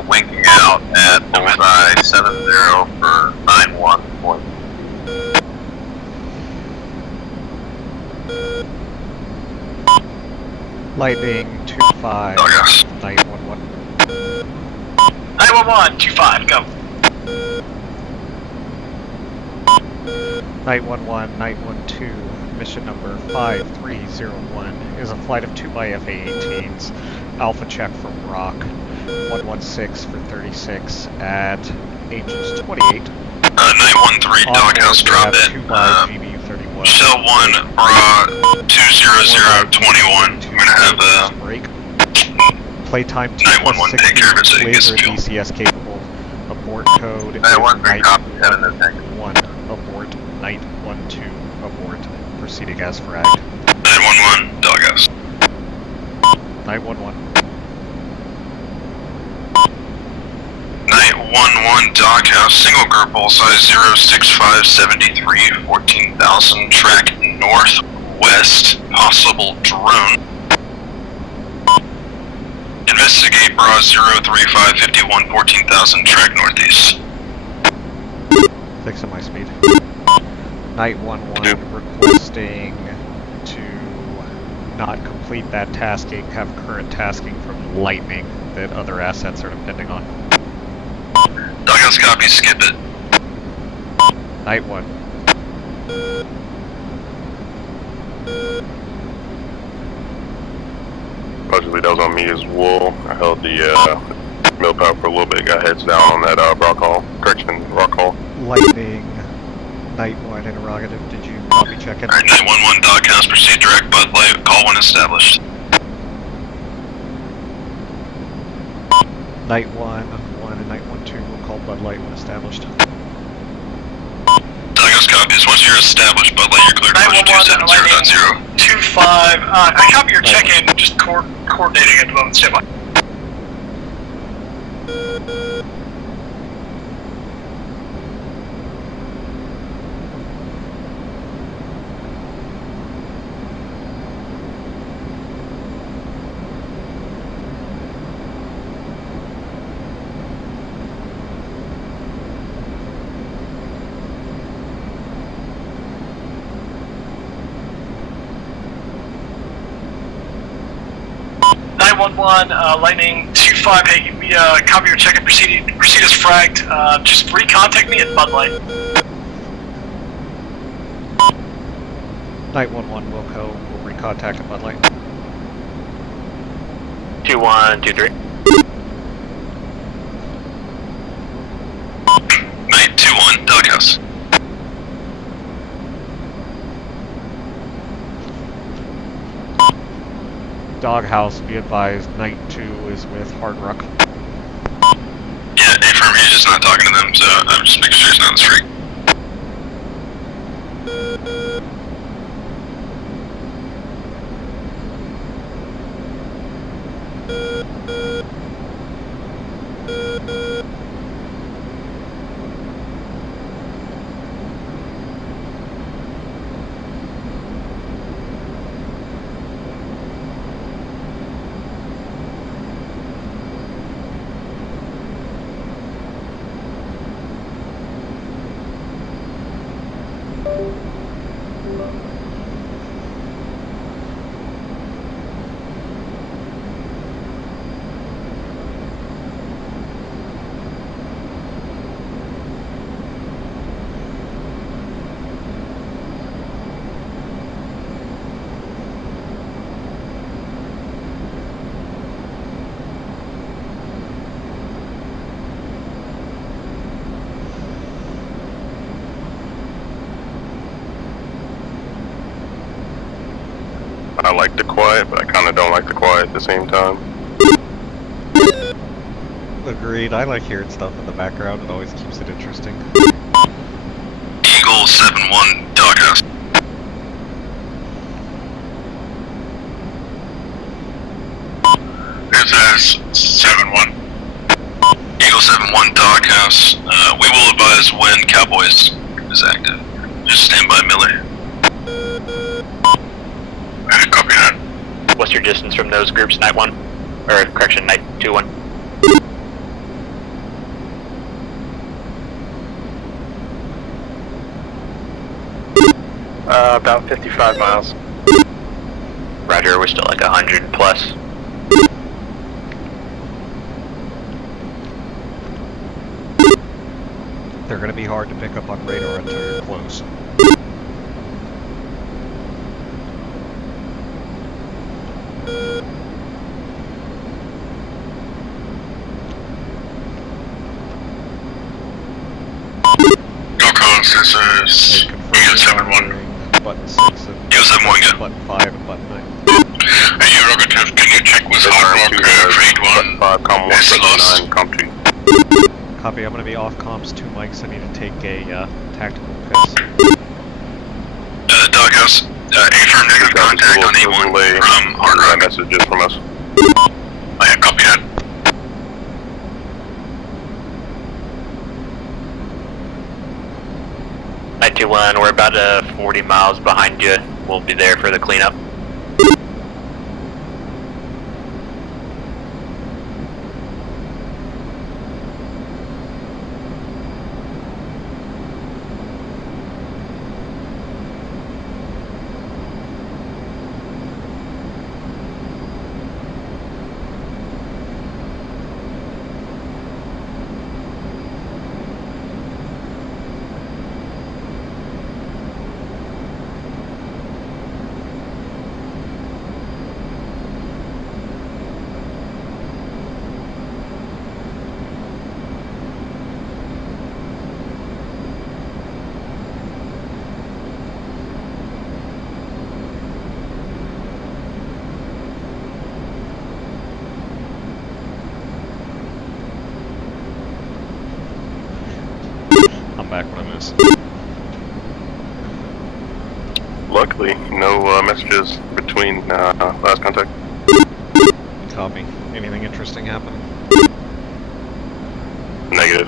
winking out at bullseye 70 for 9-1 point. Lightning 2-5, Doghouse. Night 1-1. 911, 25, go. Night 1-1, Night 1-2, mission number 5301 is a flight of 2 by FA-18s, Alpha check from Rock, 116 for 36 at Angels 28. Night 1-3, Doghouse, drop it. 2 by GBU-31. Shell 1, Bra 20021. We're gonna have break. Playtime 911, take care of it so you can get laser some fuel. DCS capable. Abort code is Night 1-3, Night copy 10 in the tank. 1 abort. Night 1-2 abort. Proceeding as fragged. 911, Doghouse. Night 1-1. Night 1-1, Doghouse, single group bullseye 06573, 14,000, track northwest, possible drone. Investigate bra 03551, 14,000, track northeast. Fixing my speed. Night 1-1 requesting to not complete that tasking, have current tasking from Lightning that other assets are depending on. Doghouse copy, skip it. Night 1. Allegedly that was on me as well. I held the mill power for a little bit, got heads down on that rock hall. Correction, rock hall. Lightning. Night 1 interrogative. Did you copy check in? Alright, 911, Doghouse, proceed direct Bud Light, call when established. Night 1 and Night 1-2 will call Bud Light when established. Doghouse copies, once you're established, Bud Light, you're clear to push 270.0. 25, I copy your check-in, just coordinating at the moment, stand by. 911, Lightning 2-5, hey, we copy your check and proceed as fragged. Just recontact me at Bud Light. Night 1-1, Wilco, we'll recontact at Bud Light. 2-1-2-3. Night 2-1, Doghouse. Doghouse, be advised, Night 2 is with Hard Rock. Yeah, affirm, he's just not talking to them, so I'm just making sure he's not on the street. I like the quiet, but I kind of don't like the quiet at the same time. Agreed, I like hearing stuff in the background, it always keeps it interesting. Eagle 7-1, Doghouse. This is 7-1. Eagle 7-1, Doghouse. We will advise when Cowboys is active. Just stand by, Millie. Copy that. What's your distance from those groups, Night 1? Or, correction, Night 2-1? About 55 miles. Roger, we're still like 100 plus. They're going to be hard to pick up on radar until you're close. This is Eagle 7-1. Button 6 and Eagle 7-1, good. Button 5 and Button 9. Hey, Rogative, can you check with Hard Rock for 8-1? 5, com 1, It's lost. 9, com 2. Copy, I'm going to be off comms 2 mics, I need to take a tactical piss. Doghouse, affirm negative contact on E1 from Hard Rock. Messages from us. I have copy that. Night 2-1, we're about 40 miles behind you. We'll be there for the cleanup. Back when I miss. Luckily, no messages between last contact. Copy. Anything interesting happening? Negative.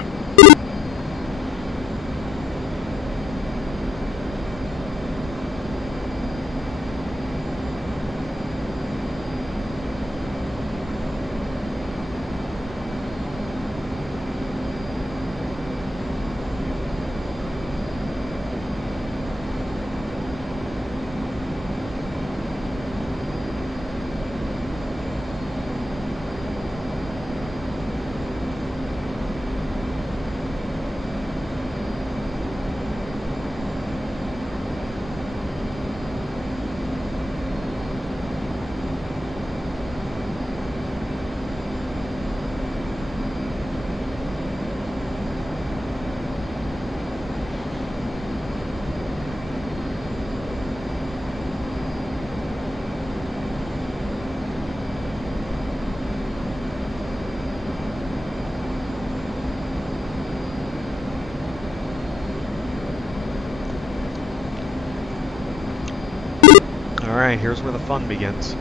Alright, here's where the fun begins.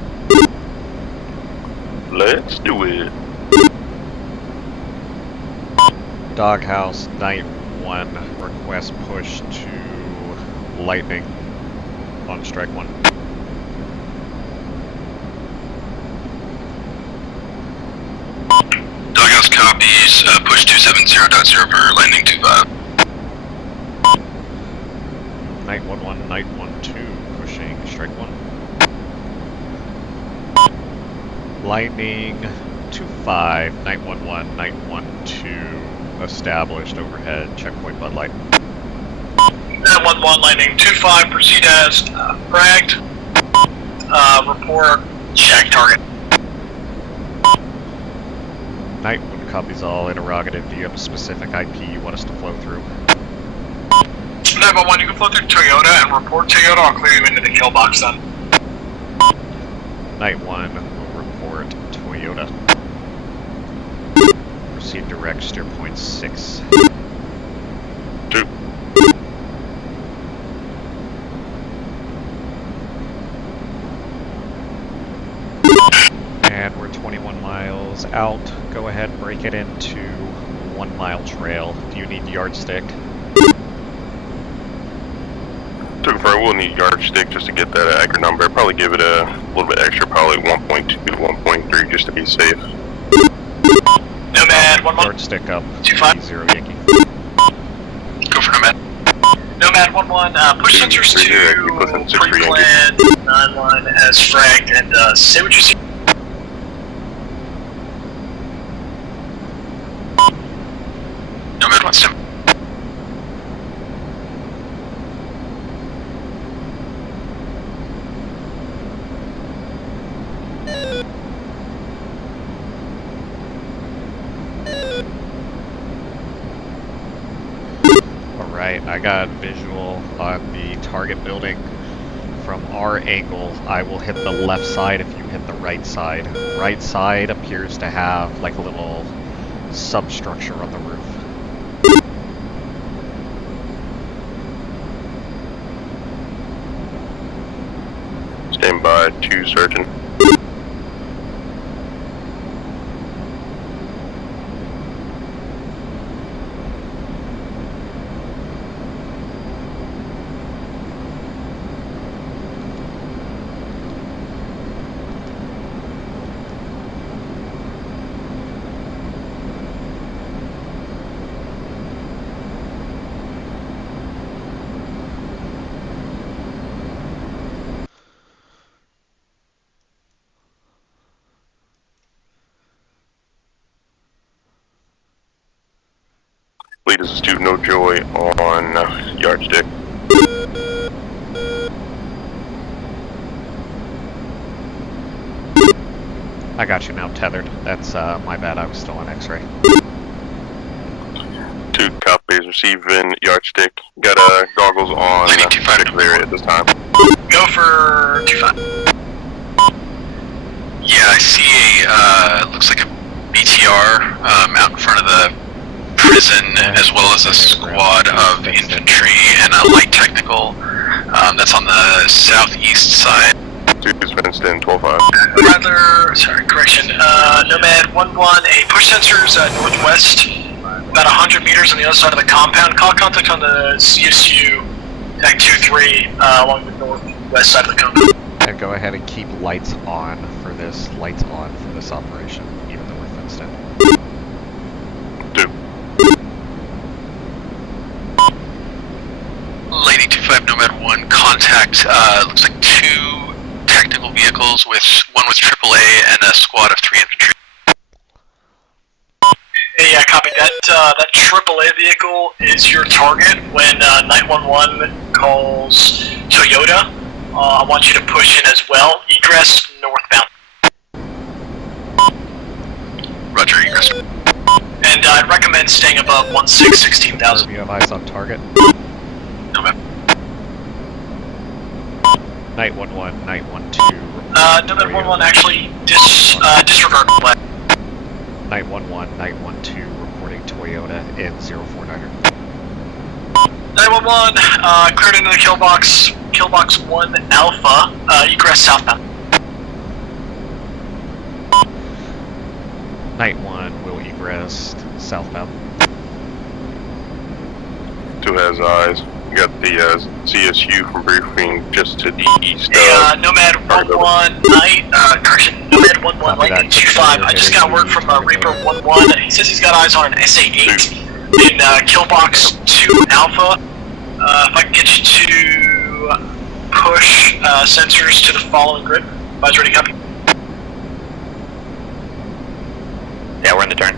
Let's do it. Doghouse, Night 1, request push to Lightning on strike 1. Doghouse copies, push 270.0 for Lightning 25. Night 1-1, Night 1-2, pushing strike 1. Lightning 2-5, Night 1-1, Night 1-2, established overhead, checkpoint Bud Light. Night 1-1, Lightning 2-5, proceed as fragged. Report, check target. Night 1 copies all, interrogative, do you have a specific IP you want us to flow through? Night 1-1, you can flow through Toyota and report Toyota. I'll clear you into the kill box then. Night 1 will report Toyota. Proceed direct, steer point 6. 2. And we're 21 miles out. Go ahead, break it into 1 mile trail. Do you need yardstick? To confirm, we'll need yardstick just to get that accurate number. Probably give it a little bit extra, probably 1.2, 1.3, just to be safe. Nomad 1-1. Yardstick up. 2-5. 0 Yankee. Go for Nomad. Nomad 1-1. Push sensors to pre-plan 9-1 as fragged and say what you see. Nomad 1-7. Alright, I got visual on the target building. From our angle, I will hit the left side if you hit the right side. Right side appears to have like a little substructure on the roof. Stand by 2, Sergeant. Lead is Astute No Joy on yardstick. I got you now tethered. That's my bad, I was still on X-ray. 2 copies, receiving yardstick. Got goggles on critical area at this time. Go for 2-5. Yeah, I see a, looks like a BTR out in front of the prison, as well as a squad of infantry and a light technical that's on the southeast side. 2 is fenced in, 12-5. Rather, sorry, correction. Nomad 1-1, a push sensors northwest, about 100 meters on the other side of the compound. Call contact on the CSU Act 2-3 along the northwest side of the compound. And go ahead and keep lights on for this operation, even though we're fenced in. 2. Lady 25 Nomad 1, contact, looks like 2 technical vehicles, with one with AAA and a squad of 3 infantry. Yeah, copy that. That AAA vehicle is your target when Night 1-1 calls Toyota. I want you to push in as well. Egress northbound. Roger, Ingress. And I'd recommend staying above 16,000. You have eyes on target. Nomad. Night 1-1, Night 1-2. Nomad 1-1 actually disregard the flag. Night 1-1, Night 1-2, reporting Toyota in 049er. Night 1-1, cleared into the kill box. Killbox 1 Alpha, egress southbound. Night 1 will egress southbound. 2 has eyes. We got the CSU from briefing just to the east. Nomad 1-1, Nomad 1-1, Lightning 2-5. I just got word from Reaper 1-1. He says he's got eyes on an SA-8 in Killbox 2 Alpha. If I can get you to push sensors to the following grid. Advise ready, copy. Yeah, we're in the turn.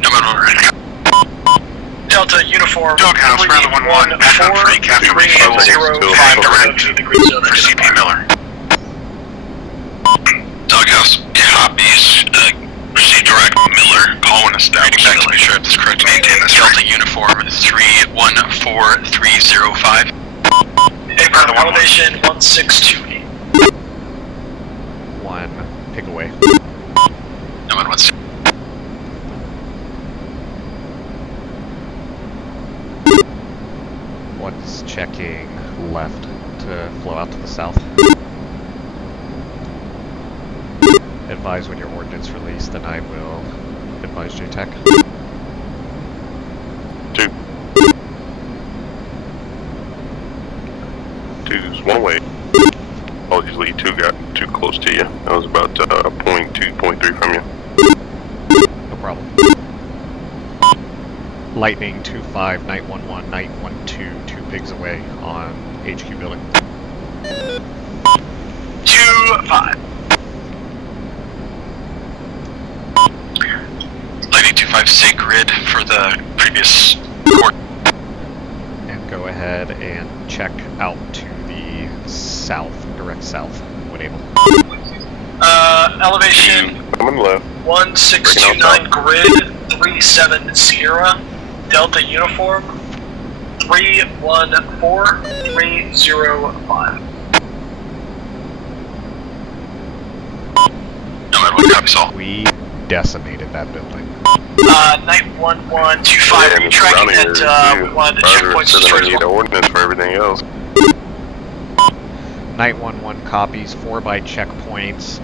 Nomad 1 ready. Delta uniform. Doghouse, Rally 1-1, back on free, capture refuel 0-5 direct for CP Miller. Doghouse copies, proceed direct Miller, call when established. Back to be sure if this is correct, maintain this. Delta uniform 314305. Aircraft elevation 1628. 1, pick away. Nomad 1-6. One's checking left to flow out to the south. Advise when your ordnance released, then I will advise JTAC. 2. 2's one way. Apologies, Lee. 2 got too close to you. That was about 0.2, 0.3 from you. No problem. Lightning 2-5, Night 1-1, Night 1-2, 2 pigs away on HQ building. 2-5. Lightning 2-5, sacred for the previous court. And go ahead and check out to the south, direct south, when able. Elevation I'm on the left. 1629 grid 37 Sierra. Delta uniform 314305. Nomad 1 copies all. We decimated that building. Night 1125, are you tracking that we wanted the checkpoints destroyed as well? Ordnance for everything else. Night 1-1 copies, 4x checkpoints.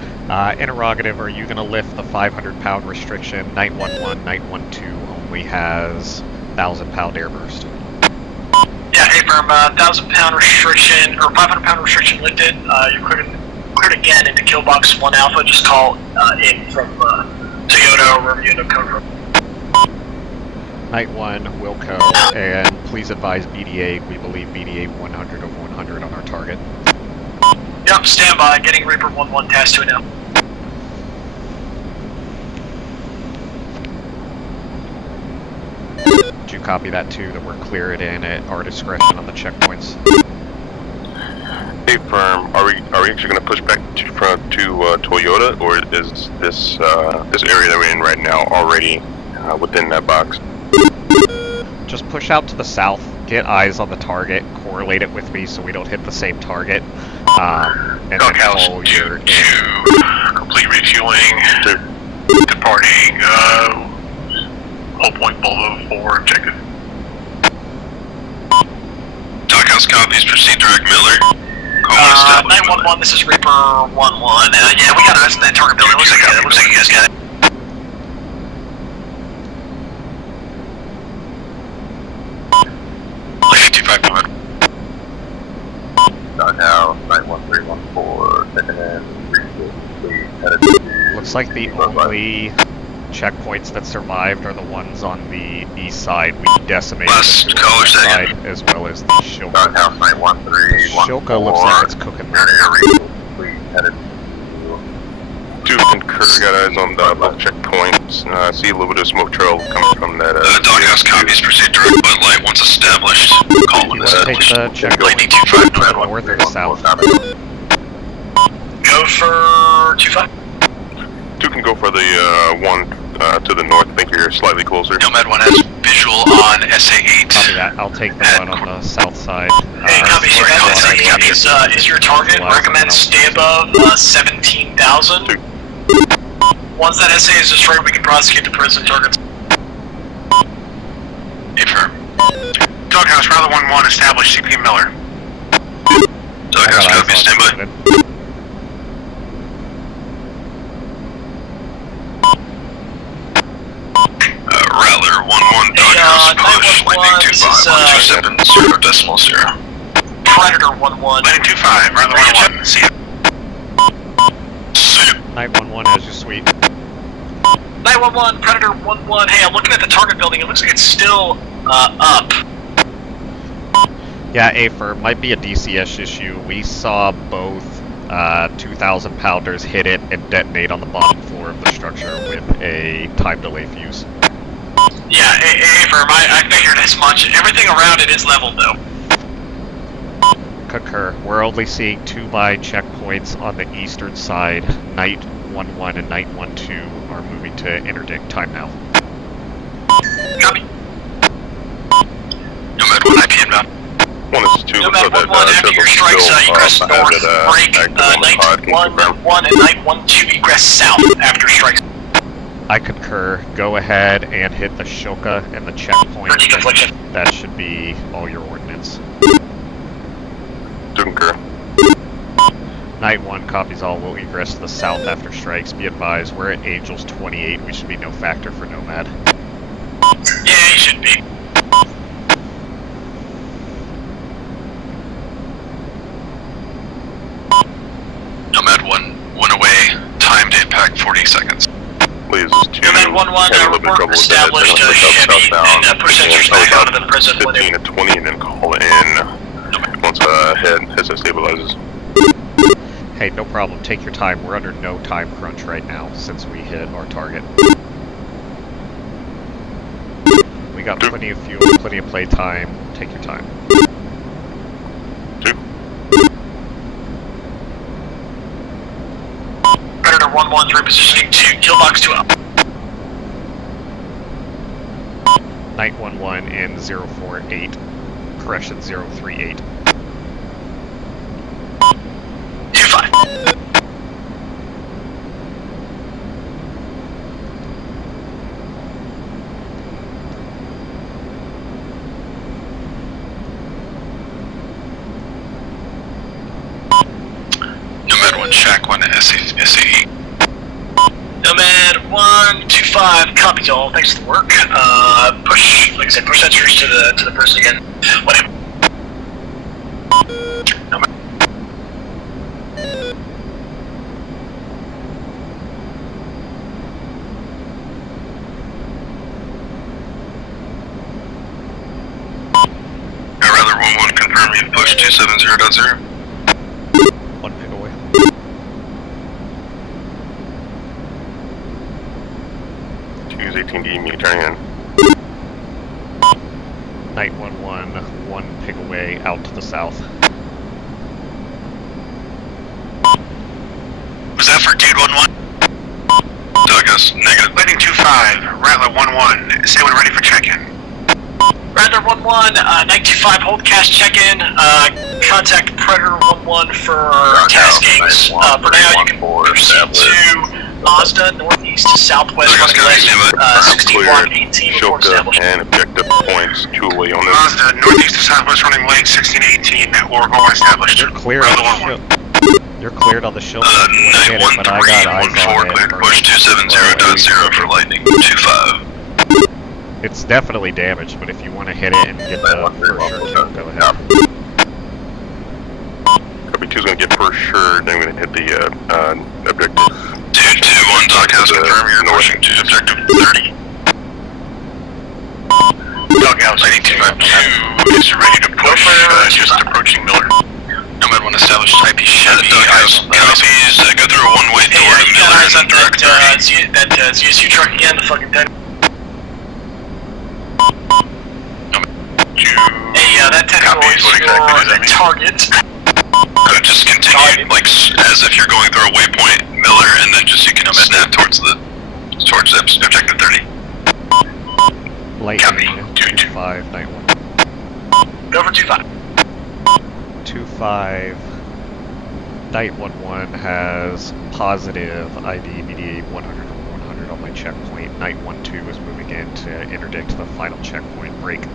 Interrogative, are you going to lift the 500-pound restriction? Night 1-1, Night 1-2 only has 1,000-pound airburst. Yeah, hey firm, 1,000-pound restriction, or 500-pound restriction lifted. You're cleared again into Killbox 1 Alpha, just call in from Toyota or wherever you end up coming from. Night 1, Wilco, and please advise BDA. We believe BDA 100 of 100 on our target. Yep, stand by, getting Reaper 1-1 task to it now. Did you copy that too, that we're cleared in at our discretion on the checkpoints? Hey firm, are we actually going to push back to Toyota, or is this area that we're in right now already within that box? Just push out to the south, get eyes on the target, correlate it with me so we don't hit the same target, and then follow your... 2, complete refueling, departing, hull point Volvo 4, objective. Doghouse copies, proceed direct Miller. Night 1-1, this is Reaper 1-1. Yeah, we got eyes on that target building. Looks like you guys got it. Lightning 2-5, Nomad. Doghouse, Night 1314, checking in, please headed to... Looks like the only checkpoints that survived are the ones on the east side. We decimated Last the caller side second. as well as the Shilka. Doghouse, Night 1314. Shilka looks like it's cooking there. Please headed to... 2 concur, got eyes on the both checkpoints. I see a little bit of smoke trail coming from that. Doghouse copies, proceed direct Bud Light once established. Call when You want to take established. the checkpoint Lightning 2-5, to the Nomad 1. north or the south? Go for 2-5. 2 can go for the one to the north. I think you're slightly closer. Nomad 1 has visual on SA-8. Copy that. I'll take the one on the south side. Hey, copy, so that SA-8 is your target. Recommend stay above 17,000. Once that SA is destroyed, we can prosecute the prison targets. Affirm. Doghouse, Rather 1-1, establish CP Miller. Doghouse, copy, standby. Rattler 1-1, Doghouse, push, Lightning 2-5, 127, 0.0. Predator 1-1. Lightning 2-5, Rattler 1-1, see ya. See ya. 911 has your suite. 911, Predator 1-1. Hey, I'm looking at the target building. It looks like it's still up. Yeah, A-Firm, might be a DCS issue. We saw both 2,000 pounders hit it and detonate on the bottom floor of the structure with a time delay fuse. Yeah, A-Firm, I figured as much. Everything around it is leveled, though. Concur. We're only seeing 2-by checkpoints on the eastern side. Night 1-1 and Night 1-2 are moving to interdict. Time now. Copy. Nomad 1 IP inbound. 1 is 2. Nomad 1-1, after your strikes, egress north, break, Night 1-1 and Night 1-2, egress south after strikes. I concur. Go ahead and hit the Shoka and the checkpoint. That should be all your ordnance. Concur. Night 1 copies all. We'll egress to the south after strikes. Be advised, we're at Angels 28. We should be no factor for Nomad. Yeah, you should be. Nomad 1 away, timed impact 40 seconds. Please, this 2. Nomad 1-1, report established Chevy, and push sensors back out of the prison 15 to 20 and then call in once head stabilizes. Hey, no problem. Take your time. We're under no time crunch right now since we hit our target. We got plenty of fuel, plenty of play time. Take your time. 2. Predator 1-1's repositioning to kill box 2 up. Night 1-1 in 048. Correction 038. 2-5. Nomad 1, Shack 1, SE. Nomad 1-2-5, copies all. Thanks for the work. Push, like I said, push sensors to the person again. Whatever. Nomad. Rather 1-1, confirm you push 270.0. 1 pig away. Use 18D, me turning in. Night 1-1, 1 pig away out to the south. Was that for Dude 1-1? Douglas, negative. Lightning 2-5, Rattler 1-1, say when ready for check-in. Rattler 1-1, Night 2-5, hold cash check-in. Contact Predator 1-1 for taskings. For now, you can proceed to Mazda, northeast to southwest, running left 6118 report established. And objective points 2 away on this. Mazda, northeast to southwest, running late 1618, or going established. You're cleared on the shield. You're cleared on the shield. Night 1-3, 1-4, cleared to push 270.0 for Lightning 2-5. It's definitely damaged, but if you want to hit it and get the first sure kill, go ahead. Copy 2's going to get first sure, then we're going to hit the objective. 2-1, Doghouse, confirm you're pushing to objective 30. Doghouse, Lightning 252 is ready to push, just approaching Miller. Nomad 1 established type Chevy. Doghouse, copies, go through a one-way door to Miller and then direct 30. That ZSU truck again, the fucking dead. Hey, that technical is your target. Just continue, like, as if you're going through a waypoint, Miller, and then just you can snap towards objective 30. Lightning 2-5, Night 1. Go for 2-5. 2-5. Night 1-1 has positive ID BDA 100 over 100 on my checkpoint. Night 1-2 is moving in to interdict the final checkpoint break.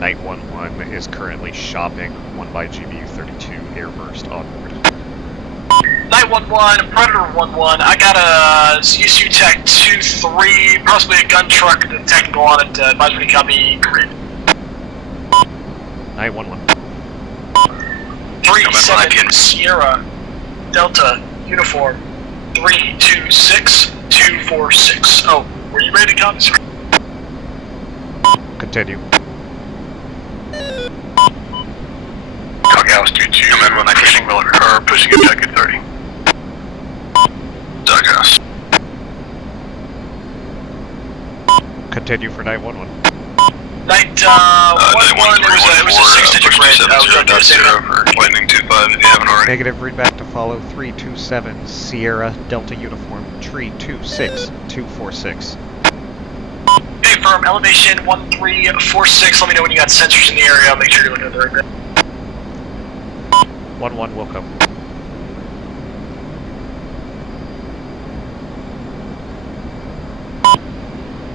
Night 1-1 is currently shopping 1 by GBU-32 airburst onboard. Night 1-1, Predator 1-1. I got a CSU Tech 2-3, possibly a gun truck technical on it. Advisory copy, grid. Night 1-1. 3-7 Sierra Delta Uniform 326-246. Oh, were you ready to copy, sir? Continue. Doghouse 2-2. Nomad 1, pushing Miller, or pushing attack at 30. Doghouse. Continue for Night 1-1. Night 1-1, it was a 6-digit grid. I was going to say that. Lightning 2-5 if you haven't already. Negative, read back to follow 327 Sierra Delta Uniform 326-246. Hey, firm, elevation 1346. Let me know when you got sensors in the area. I'll make sure you're looking at the right grid. 1-1 will come.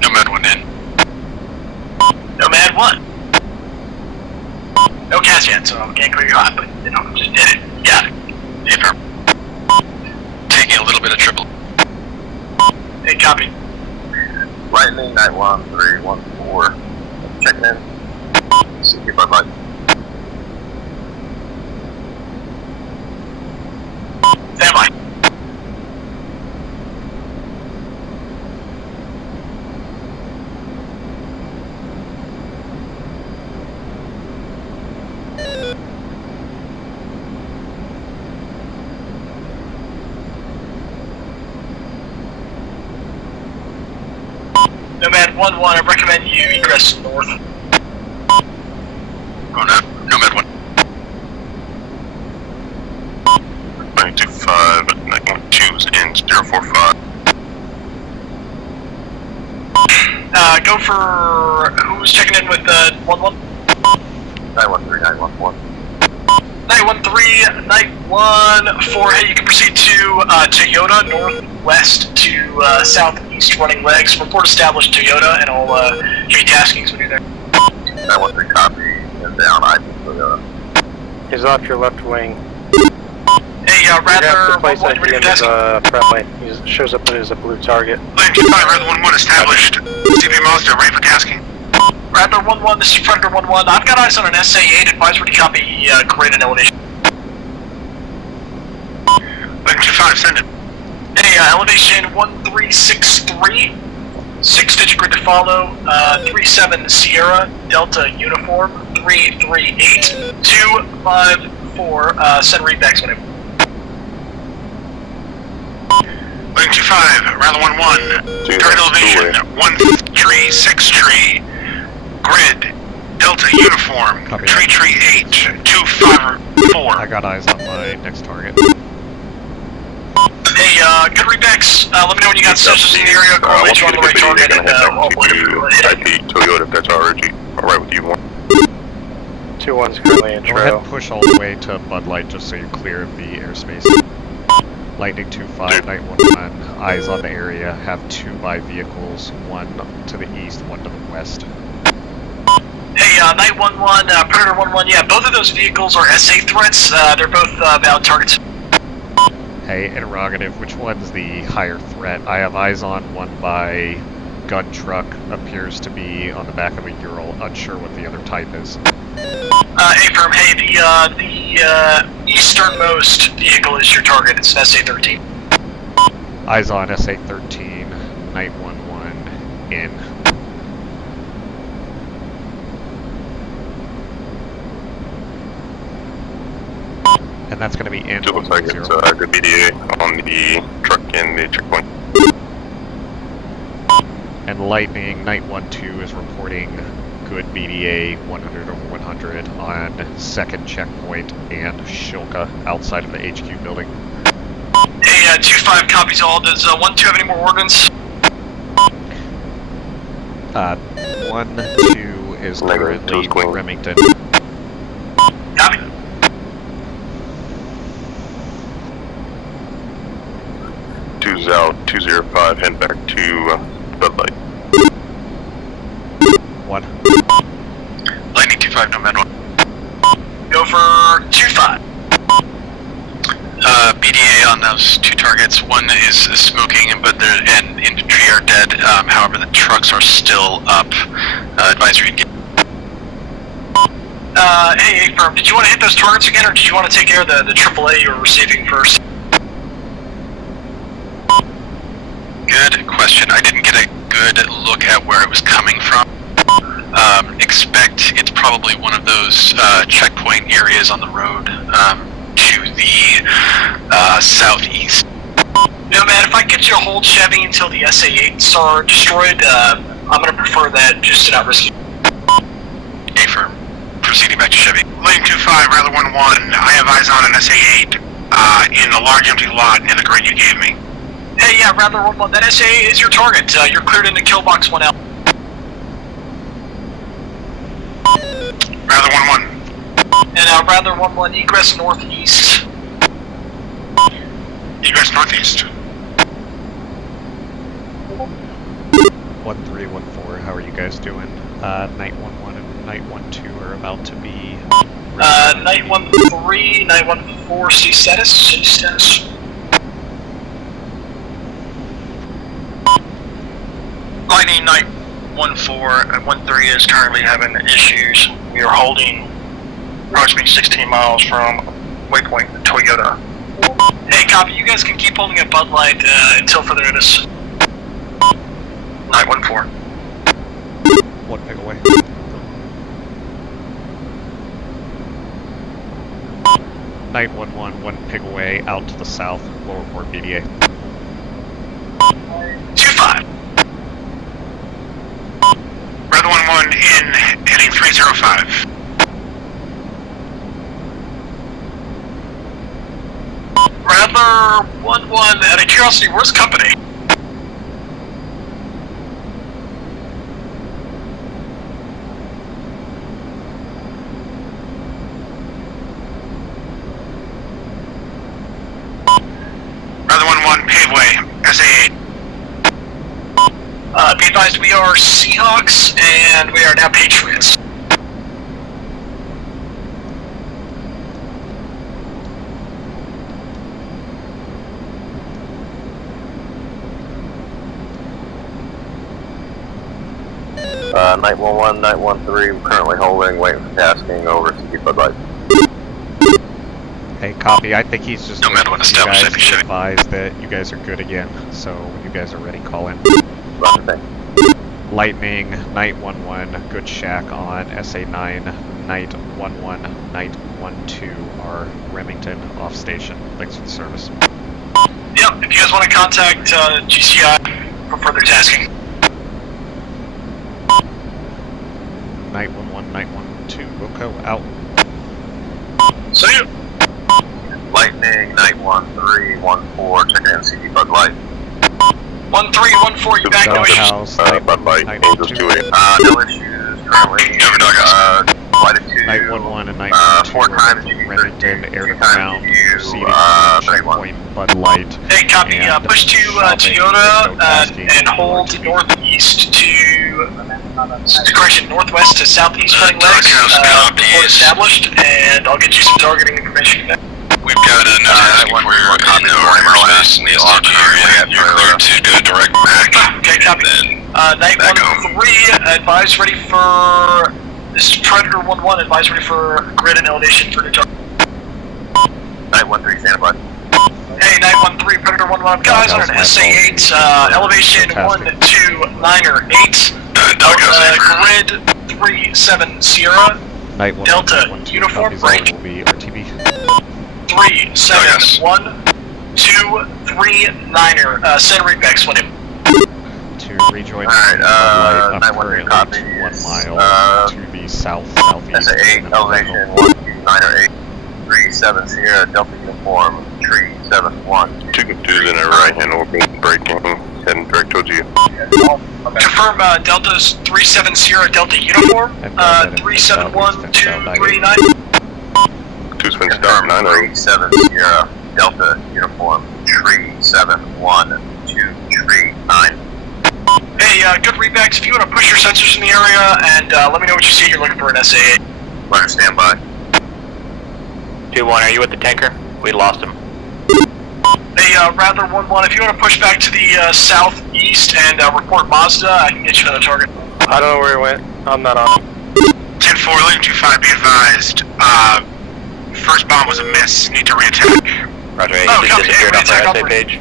Nomad 1 in. Nomad 1. No cast yet, so I can't clear you hot, but, you know, just did it. Got it. Hey, firm. Taking a little bit of triple. Hey, copy. Lightning, Night 1, 314. Checking in. See if I'd like. Stand by. Nomad 1-1, I recommend you egress north. Oh no, Nomad 1. 925, 912 is in 045. Go for who's checking in with 1-1? 913, 914. Night 1-3, Night 1-4. Hey, you can proceed to Toyota, northwest to southeast, running legs. Report established Toyota, and I'll give you taskings when you're there. 913, copy, and down, I think Toyota. He's off your left wing. Hey, Rattler, place 1-1, at ready the for end tasking? of Presley. He shows up as a blue target. Lane 25, Rather 1-1 established. CV Monster, ready for tasking. Rattler 1-1, this is Predator 1-1. I've got eyes on an SA-8, advisory to copy grade and elevation. Lane 25, send it. Hey, elevation 1363, 6-digit grid to follow, 37 Sierra, Delta Uniform, 338-254, send readbacks whenever. Lane 25, Rather 1-1. Target elevation 1363. Grid, Delta Uniform, Copy. 338-254. I got eyes on my next target. Hey, good readbacks. Let me know when you got sensors in the area. I'll let you on the right target, and I'll point it. IP Toyota if that's already alright with you. 2-1's currently in Go ahead trail. and push all the way to Bud Light just so you're clear of the airspace. Lightning 2-5, Night 1-1, eyes on the area, have 2 by vehicles, 1 to the east, 1 to the west. Hey, Night 1-1, Predator 1-1, yeah, both of those vehicles are SA threats. They're both valid targets. Hey, interrogative, which one's the higher threat? I have eyes on 1 by gun truck, appears to be on the back of a Ural, unsure what the other type is. Hey, firm, hey, the easternmost vehicle is your target. It's an SA-13. Eyes on SA-13, Night 1-1, in. And that's going to be in. It looks like it's a good BDA on the truck and the checkpoint. And Lightning, Night 1-2 is reporting good BDA 100 over 100 on second checkpoint and Shilka outside of the HQ building. Hey, 2-5 copies all. Does 1-2 have any more ordnance? 1-2 is currently Remington. Copy. Two's out, 205, head back to Bud Light. 1. Lightning 2-5, Nomad 1. Go for 2-5. BDA on those two targets. One is smoking, and infantry are dead. However, the trucks are still up. Advisory engage. Hey, firm, did you want to hit those targets again, or did you want to take care of the AAA you were receiving first? Good question. I didn't get a good look at where it was coming from. Expect it's probably one of those checkpoint areas on the road to the southeast. No, man, if I get you a hold Chevy until the SA-8s are destroyed, I'm going to prefer that just to not risk it. A firm. Proceeding back to Chevy. Lane 2-5, Rather 1-1. I have eyes on an SA-8 in the large empty lot near the grid you gave me. Hey, yeah, Rather 1-1, that SA-8 is your target. You're cleared into kill box 1L. Rather 1-1. And Rather 1-1, egress northeast. Egress northeast. 1314, how are you guys doing? Night 11 and Night 12 are about to be... Night 13, Night 14, C status. Lightning Night 14 and 13 is currently having issues. We are holding approximately 16 miles from Waypoint Toyota. Hey, copy, you guys can keep holding a Bud Light until further notice. Night 14. One peg away. Night 11, one pig away, out to the south, lower port BDA. 2-5. Rather 1-1 in heading 305. Rather 1-1, out of curiosity, where's company? Rather 1-1, paveway, SA-8. Be advised, we are Seahawks, and we are now Patriots. Night 11, Night 13, currently holding, waiting for tasking, over to keep Bud Light. Hey, copy, I think he's just Nomad 1 established, you guys advise that you guys are good again, so when you guys are ready, call in. Lightning, Night 11, good shack on SA-9, Night 11, Night 12 are Remington off station. Thanks for the service. Yep, if you guys want to contact GCI for further tasking. Night 11, Night 12, Wilco, out. See you. Lightning, Night 13, 14, checking in CD Bud Light. 1314, you back, no issues. House, Night Bud Light, Angels 2-8. No issues, currently, flight of 2, Night 11 and Night 4 12 times from GD Remington, 13, air to 2 times ground, GD, proceeding Night checkpoint 1. Bud Light. Hey, copy, And push to Toyota and hold northeast to, correction, northwest to southeast turning legs, report established, and I'll get you some targeting information. We've got another asking for your airspace in the SDG area. You're cleared to go direct back. Okay, copy. Night 13, advise ready for... This is Predator 1-1, advise ready for grid and elevation for new target. Night 13, stand by. Hey, Night 13, Predator 1-1, guys on an SA-8, elevation 129er8, grid 37 Sierra, Night 1, Delta, 1, 2, uniform, copies, all range. will be RTB. 371-239er, send readbacks when it... To rejoin Alright, Bud Light, I'm 9-1 currently copy 1 mile to the southeast. SA-8, elevation 129er8, 37 Sierra, Delta uniform, tree 71. 2 computers in our right hand, will be braking, heading direct towards you. Confirm Delta's 37 Sierra Delta uniform, 371239. 2's been stopped, 9-0. 37 Sierra, Delta uniform, tree 712, tree 9. Hey, good readbacks. If you want to push your sensors in the area and let me know what you see, you're looking for an SA-8. Roger, stand by. 2-1, are you with the tanker? We lost him. Hey, Rattler 1-1, if you want to push back to the southeast and report Mazda, I can get you another target. I don't know where he went. I'm not on. 10-4, Lane 2-5, be advised. First bomb was a miss. Need to reattack. Roger, he Oh, just copy. disappeared Hey, off our reattack SA upward. page.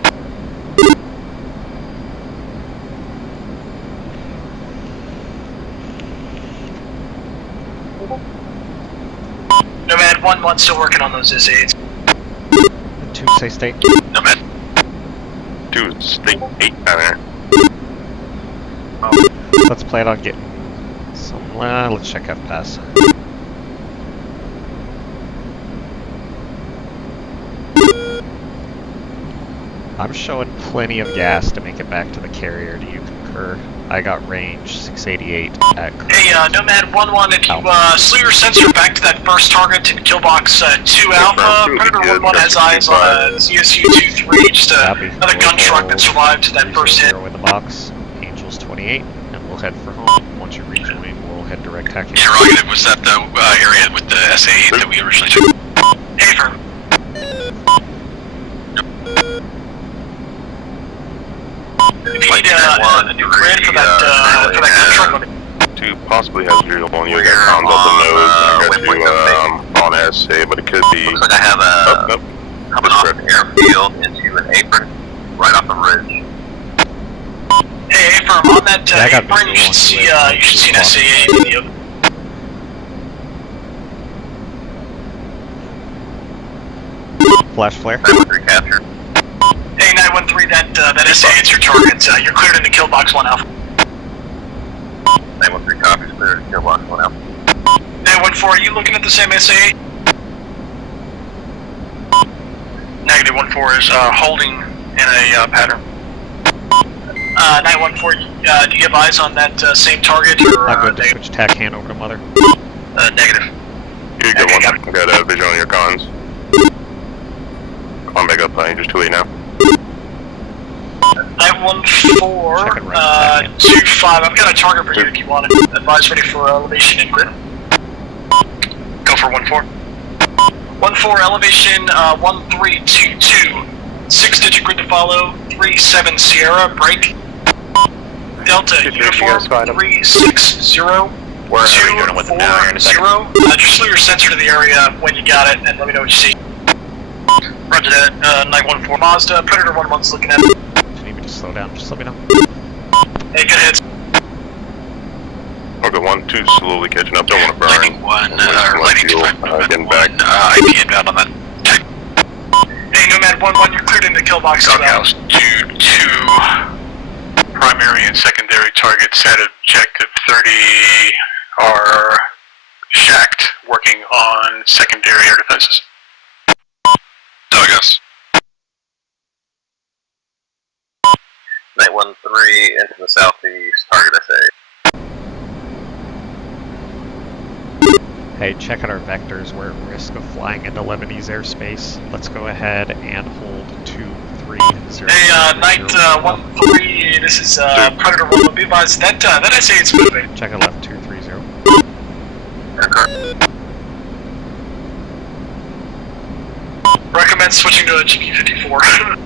Nomad 1-1, still working on those S8s. 2 say state. Nomad. 2 state 8 down there. Let's plan on getting some. Let's check F pass. I'm showing plenty of gas to make it back to the carrier. Do you concur? I got range 688 at. Hey, Nomad 1-1, if you slew your sensor back to that first target in kill box 2 Alpha, Predator 1-1 has eyes on CSU 2-3, just another gun truck that survived to that first hit. In the box, Angels 28, and we'll head for home. Once you rejoin, we'll head direct tacking. Interrogative, was that the area with the SA8 that we originally took? Hey, firm. If you need a new grid for that gun truck, 2 possibly has visual on you. I got comms off the nose. I got you on SA, but it could be. Looks like I have a coming off the airfield into an apron right off the ridge. Hey, firm, on that apron, you should see an SA8 in the open. Flash flare. 913 capture. Hey, 913, that SA8's your target. You're cleared in the kill box 1 Alpha. 913 copies, clear to kill box 1 Alpha. 914, are you looking at the same SA8? Negative 14 is holding in a pattern. 914, do you have eyes on that same target? Or, I'm going to switch tack hand over to Mother. Negative. You got one. I got a vision on your cons. Come on back up, Angels 2-8 now. 914, 2-5, I've got a target for you if you want it. Advise ready for elevation and grid. Go for 1-4. 1-4, elevation 1322. 6-digit grid to follow. 37 Sierra, break. Delta, uniform 360. We're rejoining with them now here in a second. Just slew your sensor to the area when you got it and let me know what you see. Roger that, 914 Mazda, Predator 1-1's looking at it. If you need me to slow down, just let me know. Hey, good hits. Okay, 1-2 slowly catching up. Don't want to burn. Lightning 1, Lightning 2-5, getting back. IP inbound on that. Hey, Nomad 1-1, you're cleared in the kill box. Doghouse 2-2. Primary and secondary targets at objective 30 are shacked, working on secondary air defenses. Doghouse. 913 into the southeast, target SA. Hey, check out our vectors. We're at risk of flying into Lebanese airspace. Let's go ahead and hold 230. Hey, Knight 1-3, this is Predator 1-1, be advised, that SA8's moving. Check out left 230. Recommend switching to a GP54.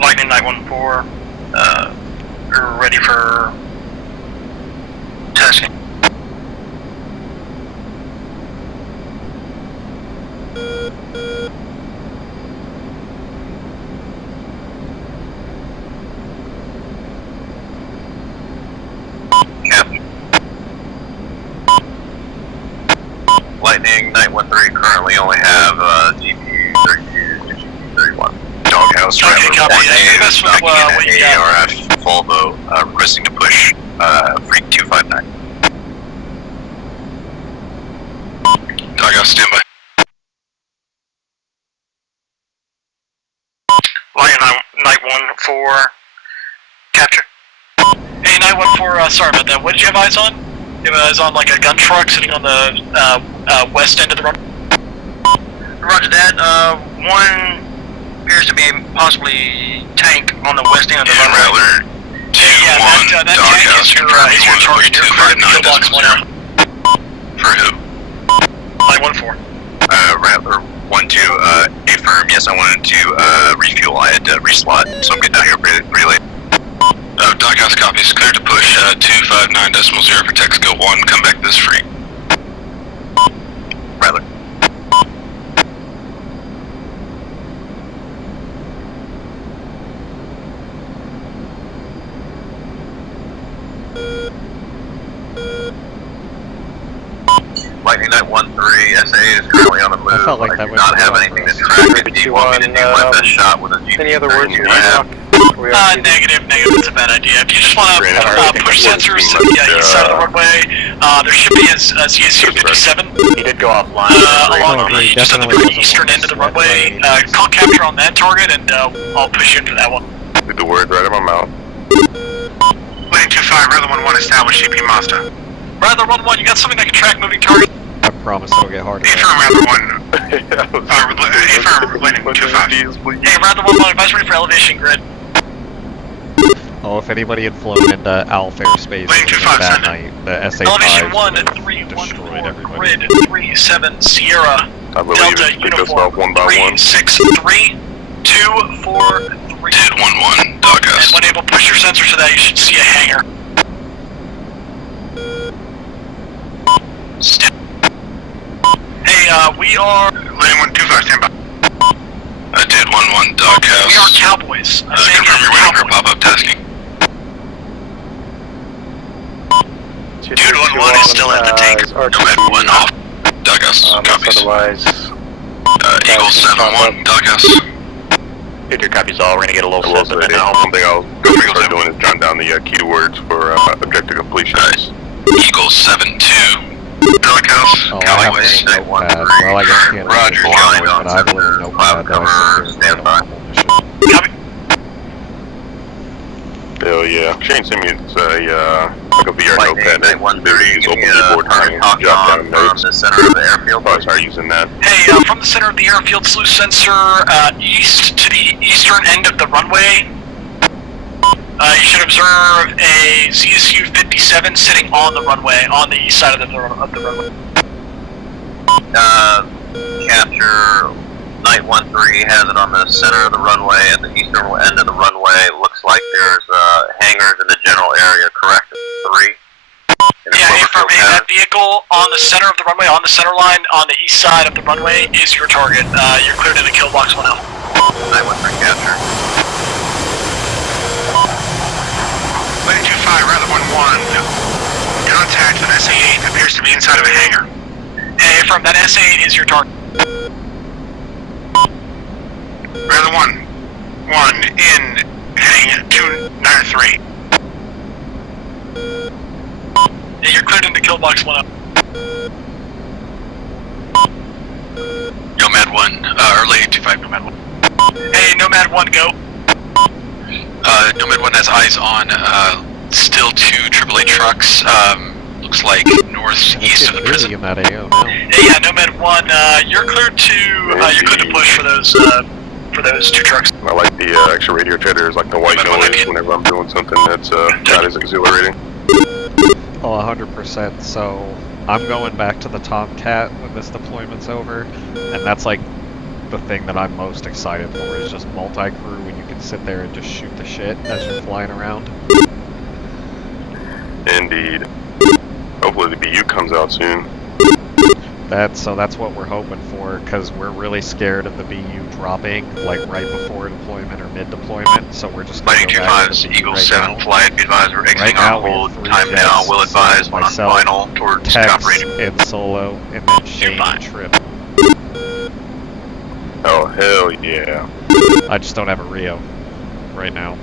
Lightning 914, you're ready for testing. Captain. Lightning 913 currently only have GP32 to GP31. Doghouse Okay, copy. That's what you got. ARF Volvo requesting to push Freak 259. Doghouse standby. Lion 914, capture. Hey, 914, sorry about that. What did you have eyes on? You have eyes on like a gun truck sitting on the west end of the run? Roger that. One appears to be possibly tank on the west end of the runway. Rattler 2, that tank is your target. You're cleared to kill box 1 out. For who? Line 1-4. Rattler 1-2, affirm, yes, I wanted to refuel, I had to reslot, so I'm getting out here pretty late. Doghouse copies, clear to push 259.0 for Texaco 1, come back this free. Rattler. Lightning Knight 1-3, SA is currently on the move. I felt like I that do was not have anything to track it. Do you want me to do my best shot with a GP? Any other words you have? Negative, it's a bad idea. If you just want to push sensors to the east side of the runway, there should be a ZSU 57 He did go offline. along just on the eastern end of the runway. Call capture on that target, and I'll push you into that one. Get the word right in my mouth. Lane 25, Rather 1-1, establish GP Mazda. Rather 1-1, you got something that can track moving target? I promise it'll get harder. Affirm, Rather 1. Affirm, Lane 25. Hey, Rather 1-1, advisory for elevation grid. Oh, if anybody had flown into Alf airspace that night, the SA-5 elevation 1 at destroyed 314 everybody. grid 37 Sierra Delta uniform 363 243. Did 1-1, Doghouse. And when able to push your sensor to that, you should see a hangar. Hey, we are... Lane 125, stand by. Did 1-1, Doghouse. We are cowboys. Confirm you're waiting for pop-up tasking. Dude 1-1 is still at the tank. Nomad 1 off. Doghouse, copies. Otherwise, Eagle 7-1, Doghouse. Dude, your copies all. We're gonna get a low One system in thing now. I'll go start doing is jot down the keywords for objective completion. Nice. Eagle 7-2. Doghouse, Oh, I Callaway's. have a notepad. Well, I guess can't Roger, really Charlie, but I have a little notepad that I sit there and write all this shit. Copy. Hell yeah. Shane Simeon's like a VR notepad that use open keyboard and jot down notes. The center of the airfield. Probably start using that. Hey, from the center of the airfield sluice sensor east to the eastern end of the runway, you should observe a ZSU 57 sitting on the runway, on the east side of the runway. Capture Night 1-3 has it on the center of the runway at the eastern end of the runway. It looks like there's hangars in the general area, correct? 3? Yeah, affirm. Hey, that vehicle on the center of the runway, on the center line, on the east side of the runway, is your target. You're cleared to the kill box 1 out. Night 1-3 capture. Lane 25, Rather 1-1. Contact with SA-8 appears to be inside of a hangar. Hey, affirm. That SA-8 is your target. Rather 1-1 in heading 293. Yeah, you're cleared into kill box 1 out. Nomad 1, or Lane 25, Nomad 1. Hey, Nomad 1, go. Nomad 1 has eyes on still 2 AAA trucks. Looks like northeast of the prison. In that AO now. Hey, yeah, Nomad 1, you're cleared to push for those 2 trucks. I like the extra radio chatters, like the white noise whenever I'm doing something that's not as exhilarating. Oh, 100%. So I'm going back to the Tomcat when this deployment's over, and that's like the thing that I'm most excited for is just multi-crew when you can sit there and just shoot the shit as you're flying around. Indeed. Hopefully the BU comes out soon. That's what we're hoping for, because we're really scared of the BU dropping like right before deployment or mid-deployment. So we're just going to go back to the BU Eagle right 7 now. flight, be advised we're exiting Right now on we hold. have 3 Time now, jets, will advise on myself, final towards Tex, operating. and Solo, and then Shane and Trip. Oh, hell yeah. I just don't have a Rio right now.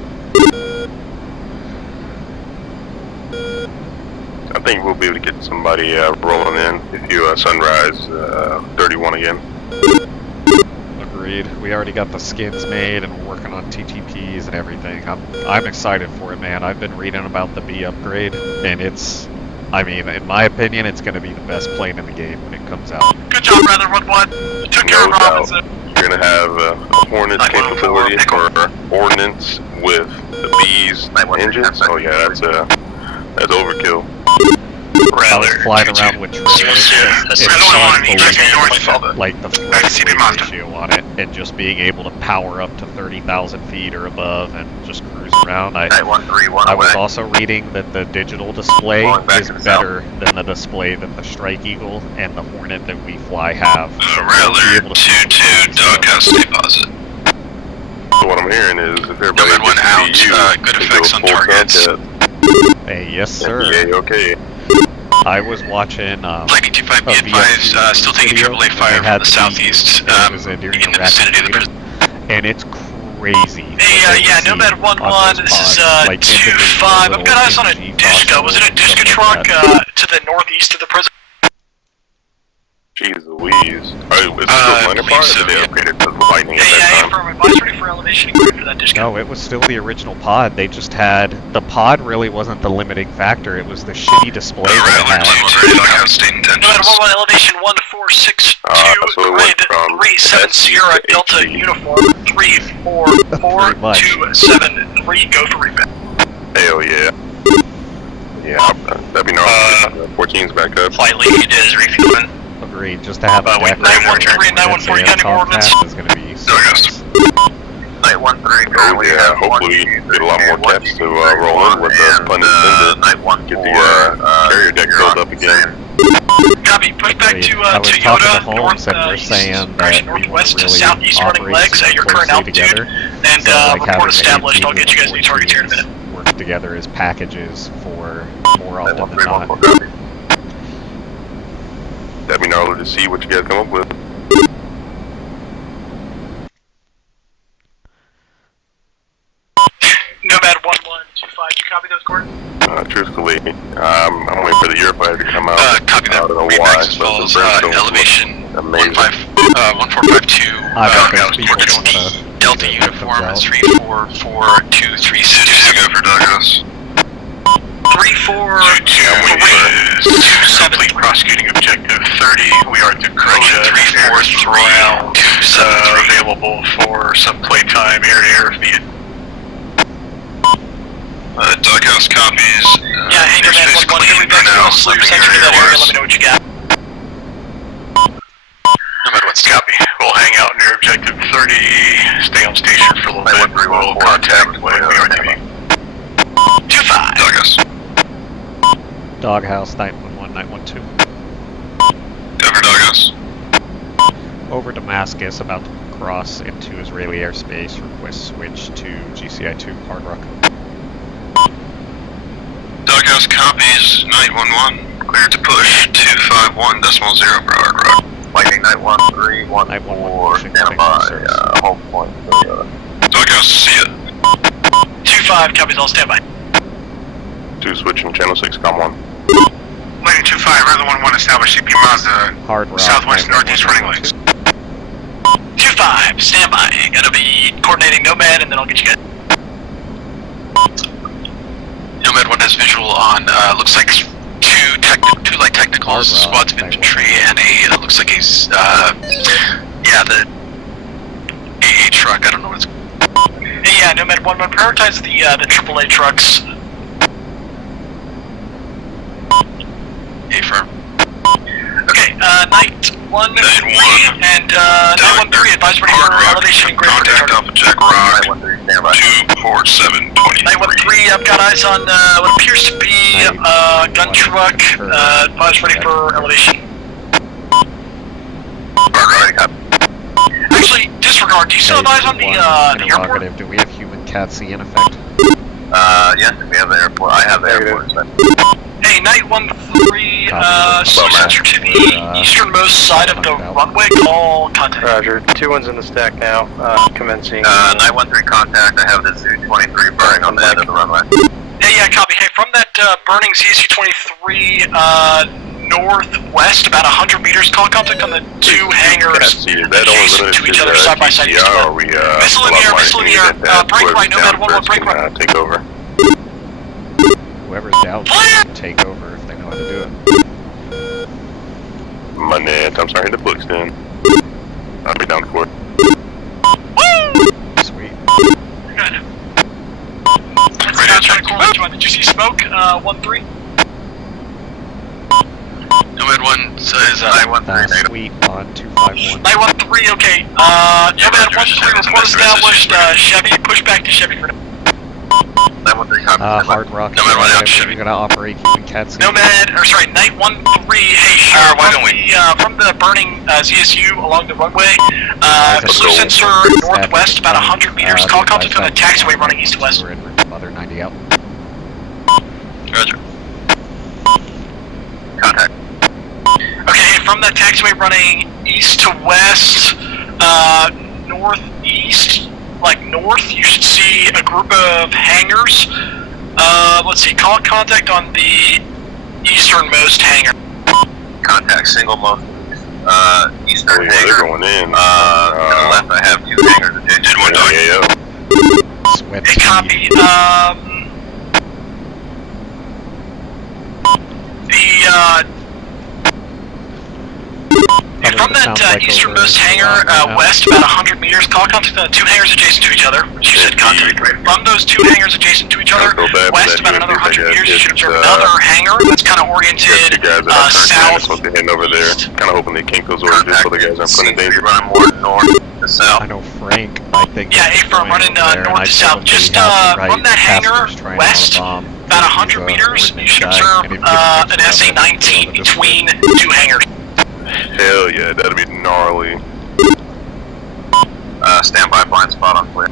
I think we'll be able to get somebody rolling in if you Sunrise 31 again. Agreed. We already got the skins made and we're working on TTPs and everything. I'm excited for it, man. I've been reading about the B upgrade, and it's, I mean, in my opinion, it's going to be the best plane in the game when it comes out. Good job, Rather 1-1. You took care of Robinson. We're gonna have a Hornet capability for ordnance with the B's engines. Oh yeah, that's overkill. I was flying around with it's unbelievable, like the flight ratio on it, and just being able to power up to 30,000 feet or above and just cruise around. I was also reading that the digital display is better than the display that the Strike Eagle and the Hornet that we fly have. Rattler 2-2, doghouse deposit. So what I'm hearing is if everybody Nomad 1 out, good effects on targets. Hey, yes sir. Okay. I was watching Lightning 25 be advised, still taking AAA fire from the southeast, in the vicinity of the prison. And it's crazy. Hey, yeah, Nomad 1-1, this is 2-5. I've got eyes on a Disca. Was it a Disca truck to the northeast of the prison? Jeez Louise. Oh, it's still minor part of they upgraded to the Lightning at that time. From advisory for elevation and for that Disca. No, it was still the original pod. They just had the pod really wasn't the limiting factor. It was the shitty display that it had. Nomad 1-1, elevation 1462, grid 37 Sierra Delta uniform 344 go for rebound. Hell yeah. Yeah, that'd be nice. 14's back up. Flight lead is refueling. Agreed. Just to have a deck 913 and 914 got any ordnance? is going to be so nice. 913, oh yeah, hopefully get a lot more caps to roll in with the pun intended. Get the carrier deck filled up again. Copy, push back to Toyota, northwest to southeast running legs at your current altitude, and report established. I'll get you guys new targets here in a minute. Work together as packages for more often than not. That'd be gnarly to see what you guys come up with. Nomad 1125, you copy those coordinates? Truthfully, I'm waiting for the Eurofighter to come out. Copy that. I don't know why, as follows, elevation 1452, Delta uniform 344236. Go for doghouse. 3427 prosecuting objective 30. We are through correction 343 available for some playtime air to Airfield. Doghouse copies. Yeah, hey, Nomad 1-1, every back to slew sensor to that area, let me know what you got. Nomad 1's copy. We'll hang out near objective 30, stay on station for a little bit, we'll contact when we are TV. 2-5. Doghouse. Doghouse 911, 912. Over Doghouse. Over Damascus, about to cross into Israeli airspace. Request switch to GCI-2 Hard Rock. Doghouse copies 911. Cleared to push 251.0 for Hard Rock. Lightning 913, 14, stand by, home point. Doghouse, see ya. 2-5, copies all stand by. 2 switching channel 6, com 1. Lightning 2-5, rather 1-1 established CP Mazda. Hard Rock. Southwest northeast running legs. 2-5, stand by. Gonna be coordinating Nomad, and then I'll get you guys. Nomad 1 has visual on, looks like two light technicals, squads of infantry, and a, looks like he's, yeah, the AA truck, I don't know what it's called. Hey, yeah, Nomad 1-1, prioritize the AAA trucks. A firm. Okay, Night 1-3 and 913, advise ready for elevation and grid contact Alpha Jack Rock, 24720. Night 1-3, I've got eyes on what appears to be a gun truck, advise ready for elevation. Actually, disregard, do you still have eyes on the airport? Do we have human CAT-C in effect? Yes, we have the airport. I have the airport. Hey, Night 1-3, slow sensor to the easternmost side of the runway, call contact. Roger, 2-1's in the stack now, commencing. Night 1-3 contact, I have the ZSU-23 burning on the end of the runway. Hey, yeah, copy. Hey, from that burning ZSU-23 northwest, about 100 meters, call contact on the 2 hangars adjacent to each other, side by side. Missile in the air, missile in the air, break right, Nomad 1-1, break right. Take over. Whoever's down can take over if they know how to do it. My net, I'm sorry, the book's done. I'll be down for it. Cool, next one. Did you see smoke? 1-3? Nomad 1 says, Sweet on 251. 913, okay. Nomad 1-3, report established, Chevy, push back to Chevy for now. 913 copy. Hard Rock. Nomad 1 out, Chevy. You're gonna operate Cuban Cats. Nomad, or sorry, Night 1-3, hey, Sure, why don't we? From the burning ZSU along the runway, blue sensor northwest, about 100 meters, call contact on the taxiway running east to west. We're in route Mother 90 out. Roger. Contact. Okay, from that taxiway running east to west, northeast, like north, you should see a group of hangars. Let's see, call contact on the easternmost hangar. Contact single most eastern Yeah, hangar. they're going in. To the left, I have 2 hangars adjacent. Did one dog. Yeah. Sweat. Hey, copy. From that easternmost hangar west, about 100 meters, call contact on the 2 hangars adjacent to each other. You said contact, right? From those 2 hangars adjacent to each other, west about another 100 meters, you should observe another hangar that's kind of oriented south. Supposed to be heading over there. Kind of hoping they can't those orders just so the guys aren't put in danger. Running more north to south. I know Frank, I think. Yeah, A-firm running north to south. Just from that hangar west, about 100 meters, you should observe an SA-19 between 2 hangars. Hell yeah, that'd be gnarly. Standby blind spot on clear.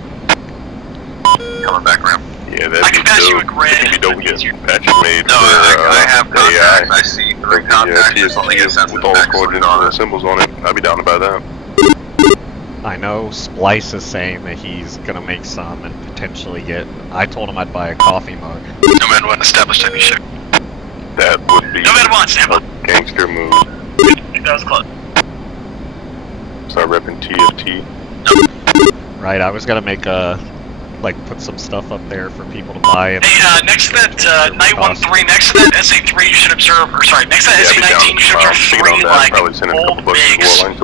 Coming back around. Yeah, that'd I be can pass you a dope. grid. It'd be dope to get Patrick made. No, I have contacts. I see 3 contacts. Yeah, TST with all the coordinates and the symbols on it. I'd be down about that. I know Splice is saying that he's gonna make some and potentially get. I told him I'd buy a coffee mug. Nomad 1 established type ship. That would be Nomad 1, stand by. a gangster move. That was close. Start repping TFT. Right, I was gonna make a. Like, put some stuff up there for people to buy. And Hey, next to that Night 1-3, next to that SA-3, you should observe, or sorry, next to that SA-19, you should observe 3, like, old MiGs, on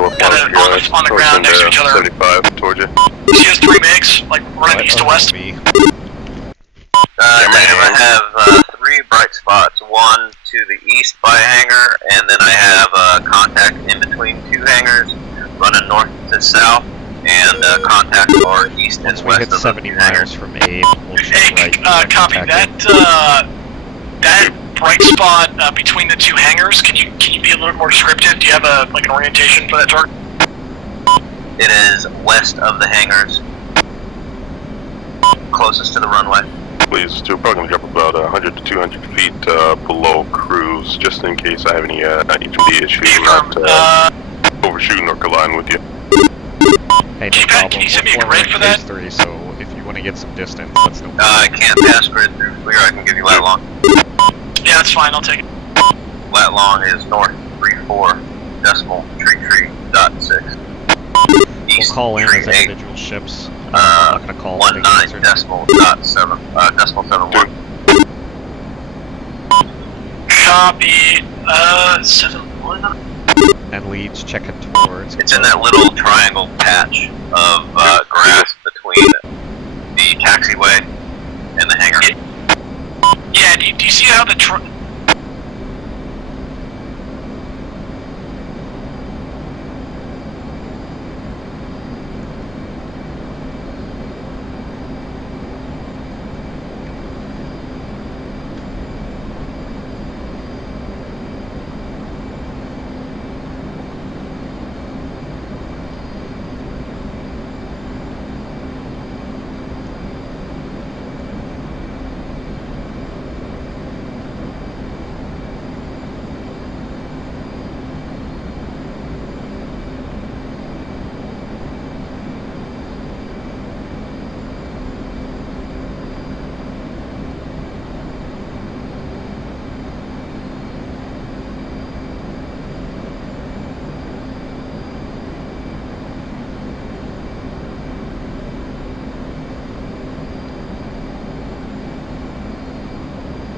the ground next to each other. 75 towards you. CS-3 MiGs, like, running east to west. Negative, I have 3 bright spots. 1 to the east by a hangar, and then I have contact in between 2 hangars, running north to south, and contact are east and Once we west hit of 70 the miles hangars. from Abe, we'll check right. Copy that. That bright spot between the 2 hangars. Can you be a little more descriptive? Do you have an orientation for that target? It is west of the hangars, closest to the runway. Please, we're probably going to drop about 100 to 200 feet below cruise, just in case I have any HMD issues, not overshooting or colliding with you. Hey, no problem. Can you send me a We're grid for that? phase 3, so if you want to get some distance, that's no problem. I can't pass grid through clear. I can give you lat long. Yeah, that's fine. I'll take it. Lat long is north 34 decimal 33.6. We'll call in as individual ships. I'm not going to call 19 decimal dot 7 decimal 71. Copy. 71. And leads checking towards. It's in that little triangle patch of grass between the taxiway and the hangar. Yeah. Do you see how the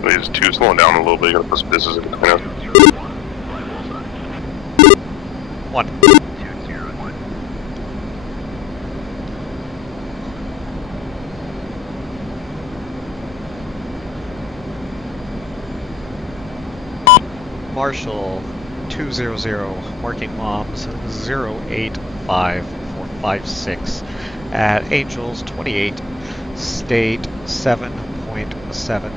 Please, 2, slowing down a little bit. You gotta put some distance in between us. 1. Marshall 200, marking bombs 085456 at Angels 28, state 7.7.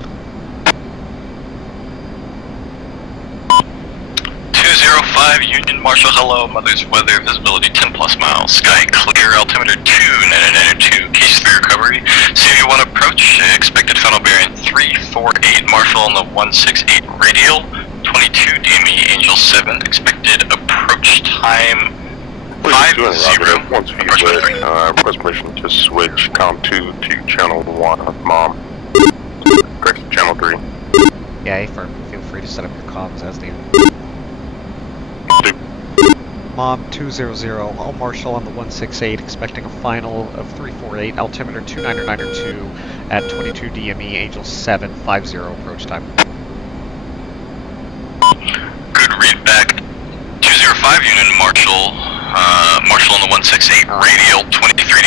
205 Union Marshall, hello, Mother's Weather, visibility 10 plus miles, sky clear, altimeter 2992, case 3 recovery, CV1 approach, expected funnel bearing 348, Marshall on the 168 radial, 22 DME, Angel 7, expected approach time 50, Once you request permission to switch COM 2 to channel 1 of MOM. Correct, channel 3. Yeah, affirm. Feel free to set up your comms as needed. Mom 200, all Marshall on the 168, expecting a final of 348, altimeter 2992 at 22 DME, Angel 750 approach time. Good read back. 205 Union Marshall, Marshall on the 168 radial, 23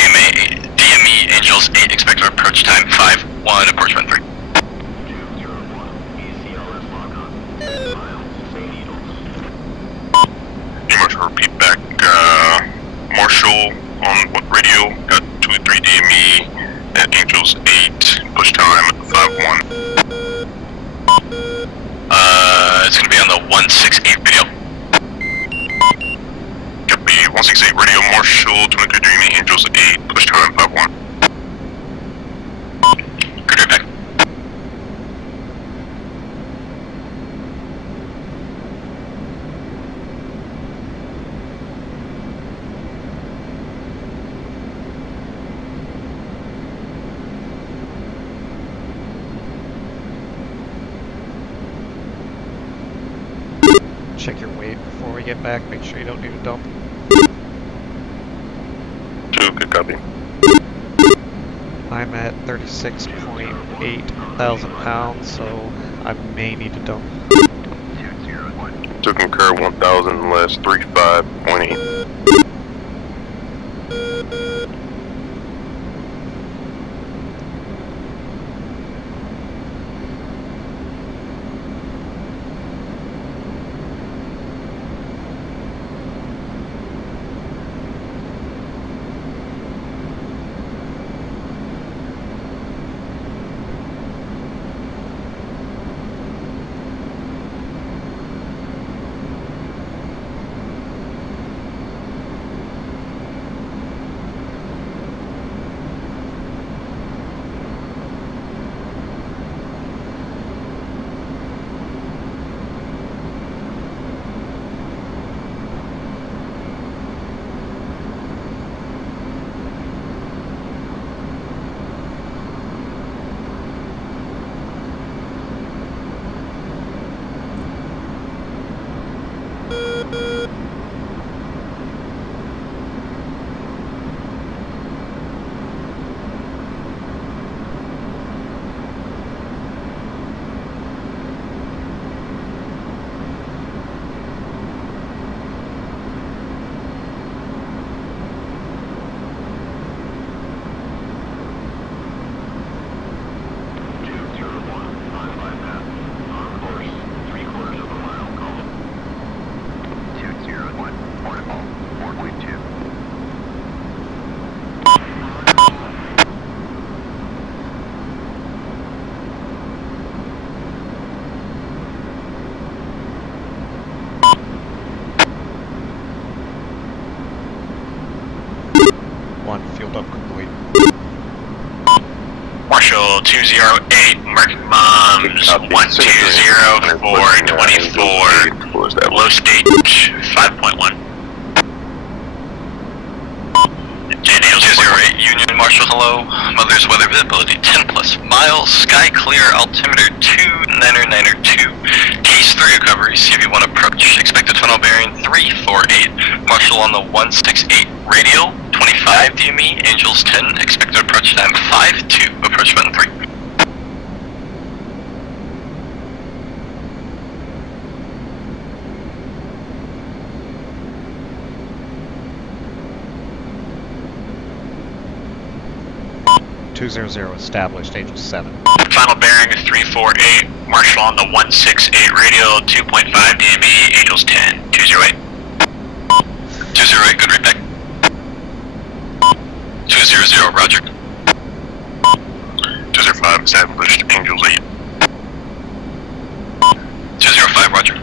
DME, Angels 8, expected approach time 5-1, approachment 3. Marshall, repeat back, Marshall on radio, got 23 DME at Angels 8, push time 5-1. It's gonna be on the 168 radio. Copy, 168 radio, Marshall, 23 DME, Angels 8, push time 5-1. Good read back. Check your weight before we get back, make sure you don't need a dump. 2, good copy. I'm at 36.8 thousand pounds, so I may need a dump. To concur, 1,000 less 35.8. Fueled up complete. Marshall 208, marking bombs 120 for 24, low stage 5.1. Daniel 208, Union Marshall, hello, Mother's Weather, visibility 10 plus miles, sky clear, altimeter 2992, case 3 recovery, CV1 approach, expected funnel bearing 348, Marshall on the 168 radial, 25 DME, Angels 10, expected approach time 5-2, approach button 3. 200 established, Angel 7. Final bearing 348, Marshall on the 168 radio, 2.5 DME, Angels 10, 208. 208, good read back. 200, roger. 205 established, Angels 8. 205, roger.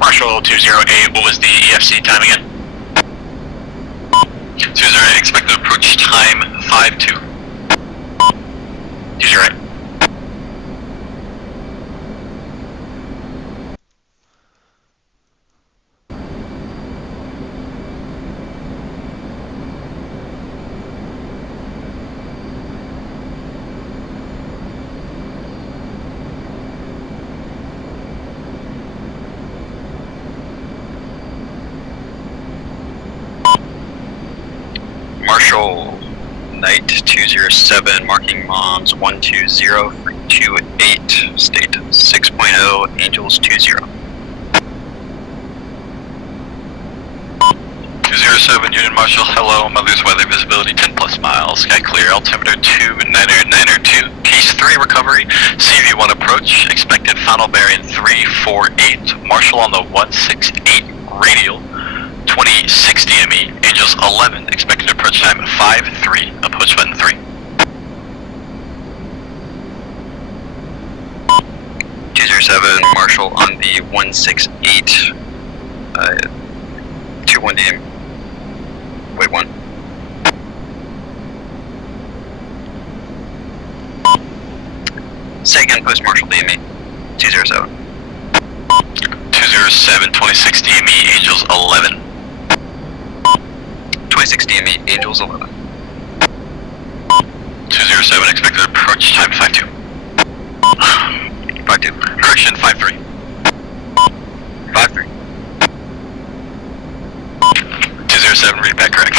Marshall 208, what was the EFC time again? 208, expected approach time 5-2. 208. Marshall, Knight 207, marking moms 120 for 28, state 6.0, Angels 20. 207, Union Marshall, hello, Mother's weather visibility 10 plus miles, sky clear, altimeter 2, 2, case 3 recovery, CV1 approach, expected final bearing 348, Marshall on the 168 radial, 2060 ME, Angels 11, expected approach time 5-3, approach button 3. 207, Marshall on the 168, 21 DM, wait 1. Say again, post Marshall DME, 207. 207, 2060 ME, Angels 11. 26 DME, Angels 11. 207, expected approach time 5-2. 5-2. Correction 5-3. 5-3. 207, read back correct.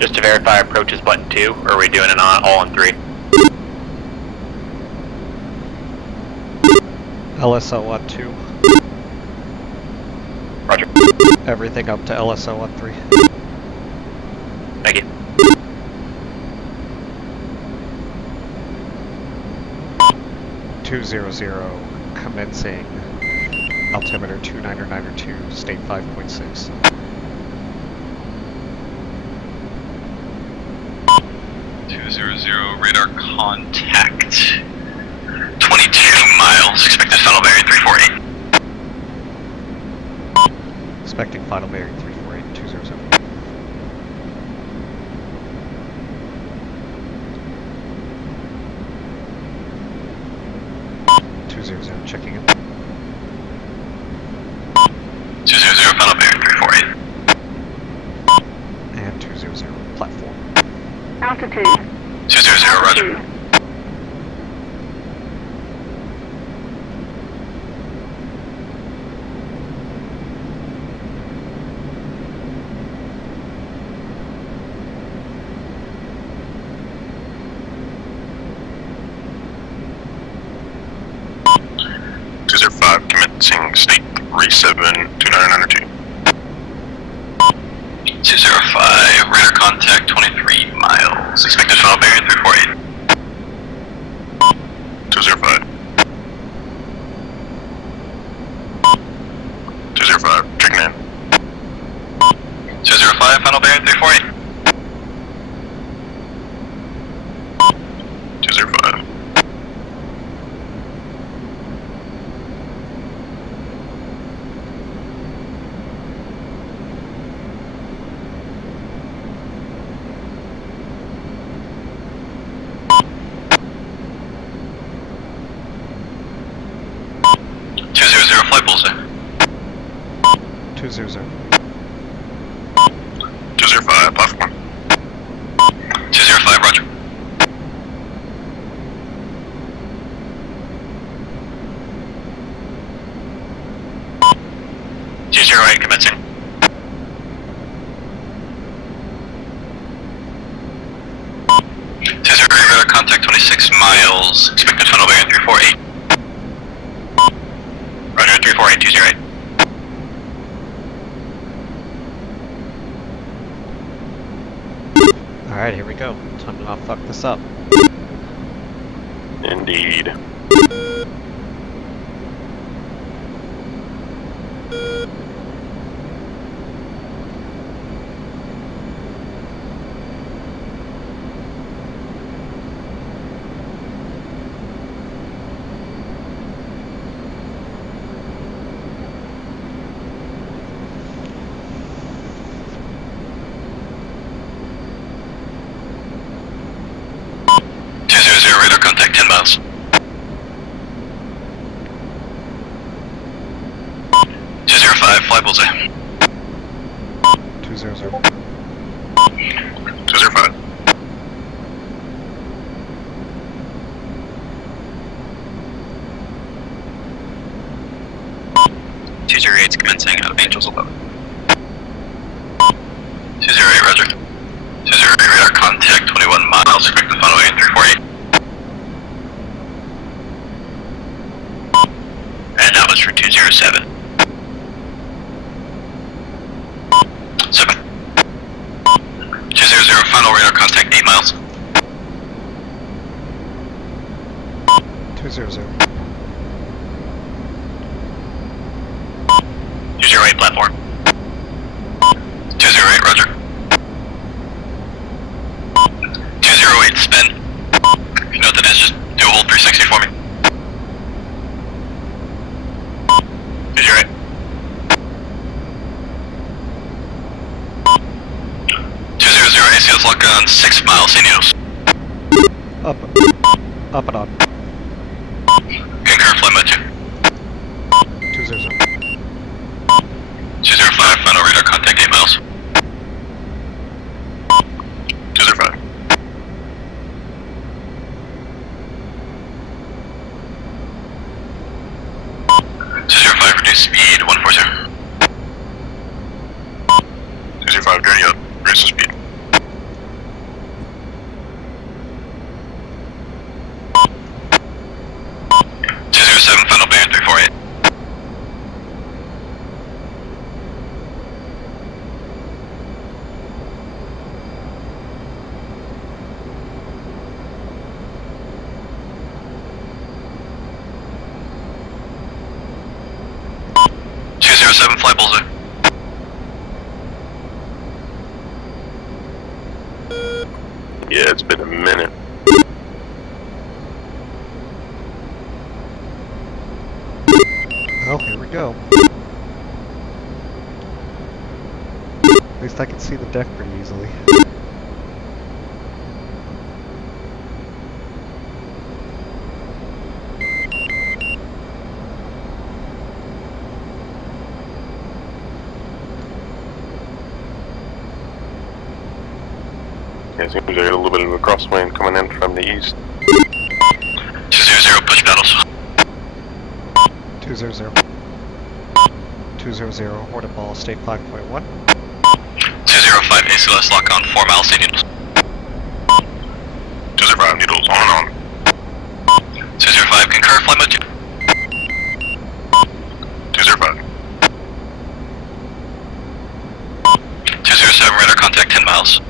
Just to verify, approach is button 2, or are we doing it on all on 3? LSO on 2. Roger. Everything up to LSO on 3. Thank you. Commencing altimeter 29902, state 5.6. Radar contact. 22 miles. Expected final bearing 348. Expecting final bearing 348, 207. Checking in. 200 final bearing 348. And 200 platform. Altitude. 200, roger. Commencing state 372992. 205, radar contact 23 miles. Expected final bearing 348. 205. 205, checking in. 205, final bearing 348. 205. Flight bullseye. 200. 205, platform. 205, roger. Commencing. 208, radar contact 26 miles. Expected final bearing 348. Roger, 348, 208. Alright, here we go. Time to not fuck this up. Indeed. Radar contact 10 miles. 205, fly bullseye. 200. 205. 208's commencing out of Angels 11. 208, roger. 208, radar contact 21 miles. Expected final bearing 348. And that was for 207. 7. 200, final radar contact 8 miles. 200. 208, platform. 208, roger. 208, spin. If you know what that is, just do a hold 360 for me. 208. 200, ACLS lock on 6 miles, St. Needles. Up and on. Concur, flight mode 2. 200. 205, final radar contact 8 miles. 205. 205, reduce speed 140. 205, dirty up. Race the speed. 207, fly bullseye. Yeah, it's been a minute. Well, here we go. At least I can see the deck pretty easily. Yeah, it seems like a little bit of a crosswind coming in from the east. 200, push battles. 200. 200, Hornet ball, state 5.1. 205, ACLS lock on 4 miles, needles. 205, needles, on and on. 205, concur, flight mode 2. 205. 207, radar contact 10 miles.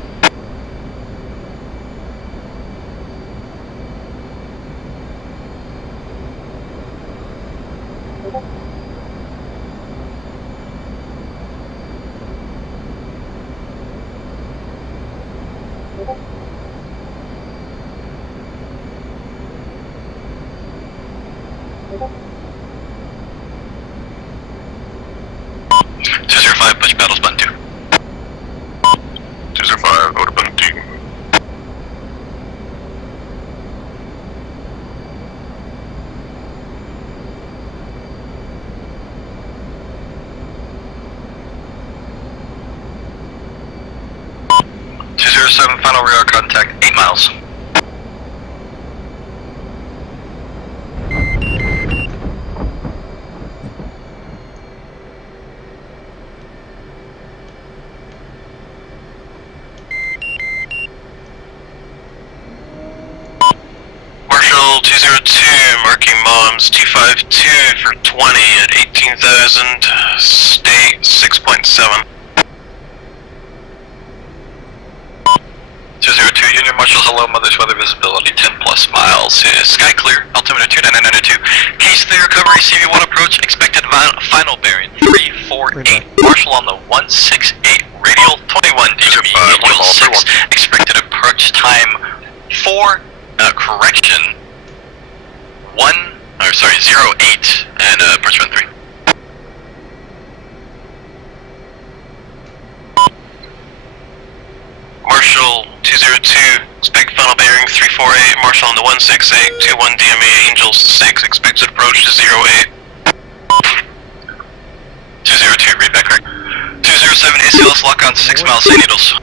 205, push battles button 2. 205, order button 2. Final radar contact 8 miles. Marshal 202, marking bombs 252 for 20 at 18,000, state 6.7. 202, Union Marshal, hello, Mother's weather visibility 10 plus miles. Sky clear, altimeter 29992. Case 3 recovery, CV1 approach, expected final bearing 348. Marshal on the 168, radial 21 dB, angel 6, expected approach time 4, correction 08, and approach run 3. Marshal 202, expect final bearing 348, Marshal on the 168, 21 DME, Angel 6, expected approach to 08. 202, read back correct. 207, ACLS lock on 6 miles, St. Needles.